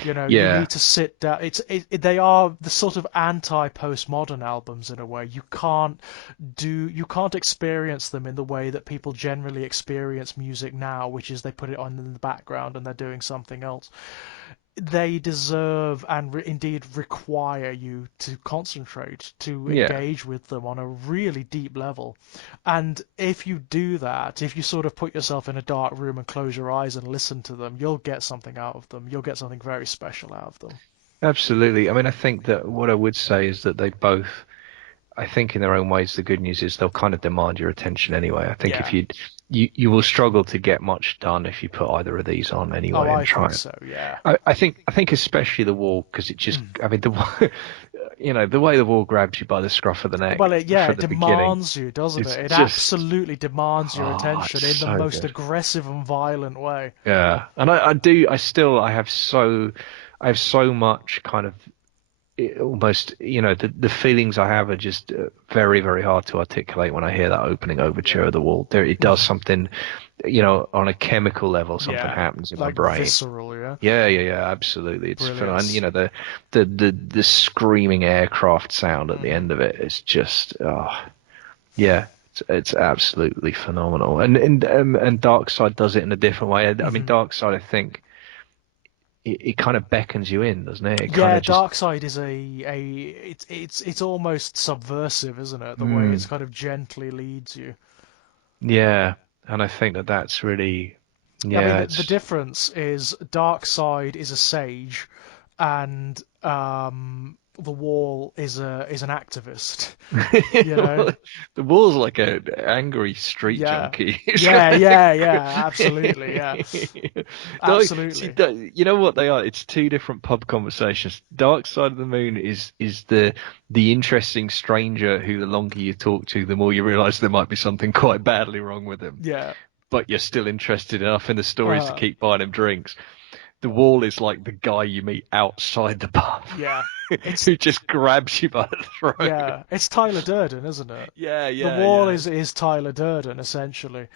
You Yeah. need to sit down. They are the sort of anti-postmodern albums in a way. You can't experience them in the way that people generally experience music now, which is they put it on in the background and they're doing something else. They deserve and indeed require you to concentrate, to Yeah. engage with them on a really deep level. And if you do that, if you sort of put yourself in a dark room and close your eyes and listen to them, you'll get something out of them. You'll get something very special out of them. Absolutely. I mean, I think that what I would say is that they both, I think in their own ways, the good news is they'll kind of demand your attention anyway. I think if Yeah. you will struggle to get much done if you put either of these on Oh, anyway and I try think it. so. Yeah. I think especially the wall because Mm. I mean the way the wall grabs you by the scruff of the neck Well, yeah, from it the beginning, demands you, doesn't it? it's It just absolutely demands your it's attention in the so most good. aggressive and violent way. Yeah, and I have so much kind of almost the feelings I have are just very very hard to articulate when I hear that opening overture Yeah. of the wall. There, it does Hmm. something, on a chemical level, something Yeah. happens in my Like brain. visceral, yeah. Yeah, yeah, yeah, absolutely. It's fun. Brilliant. The screaming aircraft sound at the Hmm. end of it is just, yeah, it's absolutely phenomenal. And Dark Side does it in a different way. I mean, Hmm. Dark Side, I think it kind of beckons you in, doesn't it? It kind Yeah, of just, Dark Side is it's almost subversive, isn't it? The way it's mm, kind of gently leads you. yeah. And I think that that's really, I mean, yeah, the it's. difference is Dark Side is a sage, and the Wall is an activist. You know? The Wall's like a angry street Yeah, junkie. It's yeah, like yeah, yeah. Absolutely, yeah, See, absolutely. you know what they are? It's two different pub conversations. Dark Side of the Moon is the interesting stranger who the longer you talk to, the more you realise there might be something quite badly wrong with him. Yeah. But you're still interested enough in the stories to Uh, keep buying him drinks. The Wall is like the guy you meet outside the pub yeah. It's who just grabs you by the throat. yeah. It's Tyler Durden, isn't it? Yeah, The yeah, Wall yeah. is Tyler Durden essentially.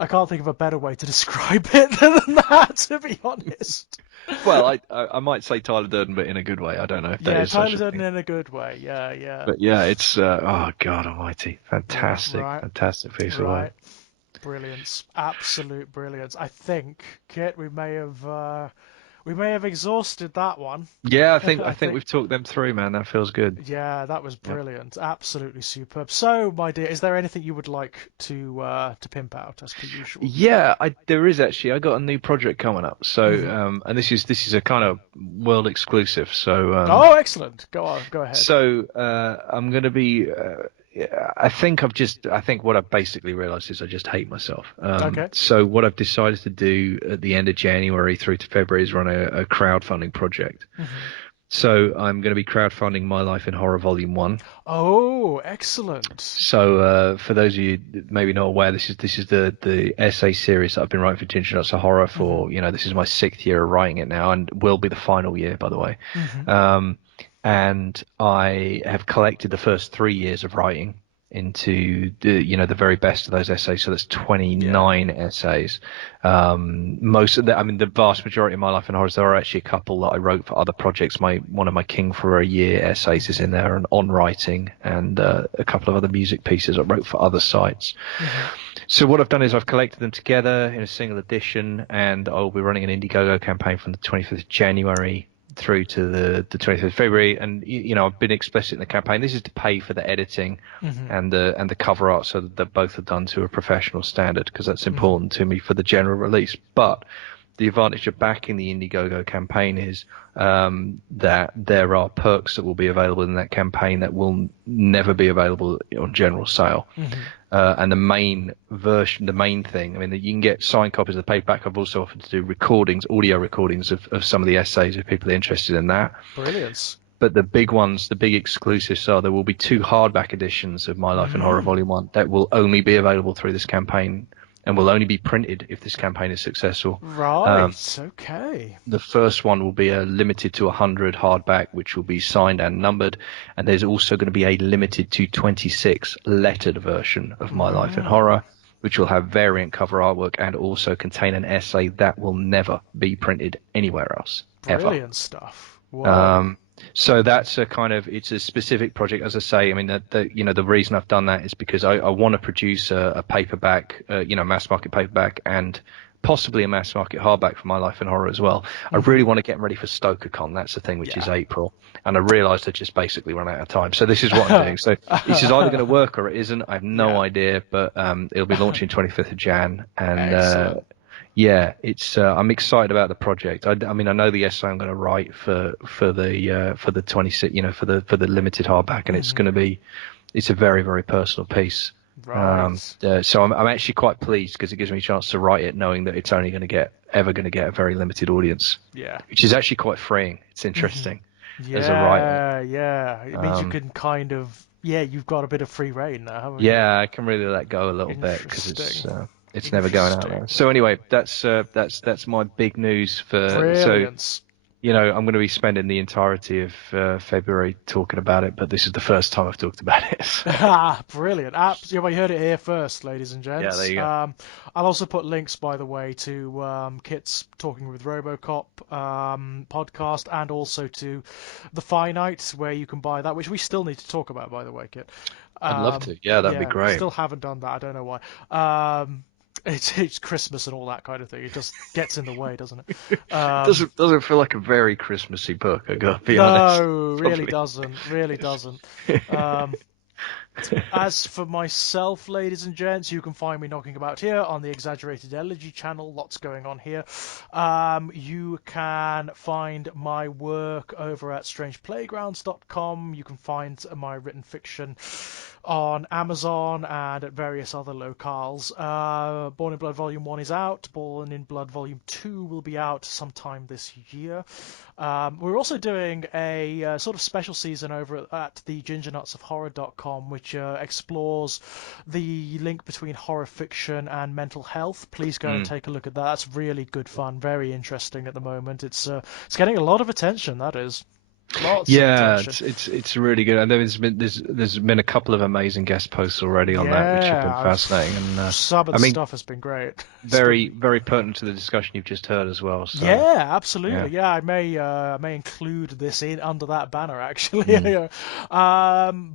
I can't think of a better way to describe it than that, to be honest. Well, I might say Tyler Durden, but in a good way. I don't know if that Yeah, is such Tyler a Durden thing. in a good way. Yeah, yeah, But yeah, it's oh God Almighty, yeah. fantastic, Right, fantastic piece of work. right. Brilliance, absolute brilliance. I think, Kit, we may have exhausted that one. Yeah, I I think think. we've talked them through, man. That feels good. Yeah, that was Yep. brilliant. Absolutely superb. So, my dear, is there anything you would like to pimp out as per usual? Yeah, there is actually. I got a new project coming up. So, Hmm. and this is a kind of world exclusive. So, Oh, excellent. Go on, go ahead. I'm going to be. Yeah, I think what I've basically realized is I just hate myself. Okay. So what I've decided to do at the end of January through to February is run a crowdfunding project. Hmm. So I'm going to be crowdfunding My Life in Horror Volume One. Oh, excellent. So for those of you that maybe not aware, this is the essay series that I've been writing for Ginger Nuts of Horror Hmm. for. This is my 6th year of writing it now, and will be the final year, by the way. Hmm. Um, and I have collected the first 3 years of writing into the very best of those essays. So that's Yeah. 29 essays. Most of the, I mean, the vast majority of My Life in Horrors, there are actually a couple that I wrote for other projects. One of my King for a Year essays is Hmm. in there, and on writing, and a couple of other music pieces I wrote for other sites. Hmm. So what I've done is I've collected them together in a single edition, and I'll be running an Indiegogo campaign from the 25th of January through to the 25th of February. And I've been explicit in the campaign. This is to pay for the editing Hmm. and the cover art, so that both are done to a professional standard, because that's Hmm. important to me for the general release. But the advantage of backing the Indiegogo campaign is that there are perks that will be available in that campaign that will never be available on general sale. Hmm. And the main version, the main thing, I mean, you can get signed copies of the paperback. I've also offered to do recordings, audio recordings of some of the essays if people are interested in that. Brilliant. But the big ones, the big exclusives are there will be 2 hardback editions of My Life in Horror Mm. Volume 1 that will only be available through this campaign, and will only be printed if this campaign is successful. Um, Right. Okay. the first one will be a limited to 100 hardback, which will be signed and numbered. And there's also going to be a limited to 26 lettered version of My Life in Mm. Horror, which will have variant cover artwork and also contain an essay that will never be printed anywhere else, ever. Brilliant stuff. Whoa. Um, so that's it's a specific project, as I say. I mean, the reason I've done that is because I want to produce a paperback, mass market paperback, and possibly a mass market hardback for My Life in Horror as well. I Hmm. really want to get ready for StokerCon. That's the thing, which is Yeah. April. And I realised I just basically run out of time. So this is what I'm doing. So this is either going to work or it isn't. I have no Yeah. idea, but it'll be launching 25th of Jan, and Excellent. yeah, it's I'm excited about the project. I mean, I know the essay I'm going to write for the 26, for the limited hardback, and Hmm. it's a very, very personal piece. Right. So I'm actually quite pleased, because it gives me a chance to write it knowing that it's only ever going to get a very limited audience, Yeah. which is actually quite freeing. It's Hmm. interesting as a writer. Yeah. Yeah. It means you Um, can kind of, yeah, you've got a bit of free reign now, haven't you? Yeah, I can really let go a little bit, because Interesting. it's never going out Interesting. there. So anyway, that's my big news for. So Brilliant. I'm going to be spending the entirety of February talking about it, but this is the first time I've talked about it. So. Ah, brilliant. Absolutely. You heard it here first, ladies and Yeah, there gents. you go. I'll also put links, by the way, to Kit's Talking with Robocop podcast, and also to the Finite, where you can buy that, which we still need to talk about, by the way, Kit. I'd love to. Yeah, that'd be Yeah, great. still haven't done that. I don't know why. It's Christmas and all that kind of thing. It just gets in the way, doesn't it? Doesn't feel like a very Christmassy book, I gotta be honest. No, really Probably. doesn't. Really doesn't. Um, As for myself, ladies and gents, you can find me knocking about here on the Exaggerated Elegy channel. Lots going on here. You can find my work over at strangeplaygrounds.com. You can find my written fiction on Amazon and at various other locales. Born in Blood Volume 1 is out. Born in Blood Volume 2 will be out sometime this year. We're also doing a sort of special season over at the gingernutsofhorror.com, which explores the link between horror fiction and mental health. Please go and Mm. take a look at that. That's really good fun, very interesting at the moment. It's getting a lot of attention, that is. Lots of Yeah, attention. it's really good, and there's been a couple of amazing guest posts already on that, which have been Yeah, fascinating, and some of I the mean, stuff has been great. It's very been very pertinent to the discussion you've just heard as well. So Yeah, yeah. absolutely. Yeah, I may include this in under that banner actually. Mm.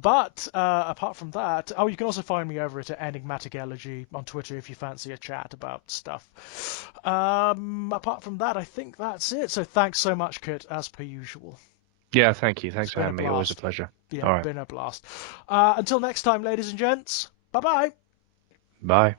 But apart from that, oh, you can also find me over at Enigmatic Elegy on Twitter if you fancy a chat about stuff. Apart from that, I think that's it. So thanks so much, Kurt, as per usual. Yeah, thank you. It's Thanks for been a having me. Always a blast. pleasure. Yeah, All right. been a blast. Until next time, ladies and gents. Bye bye. Bye.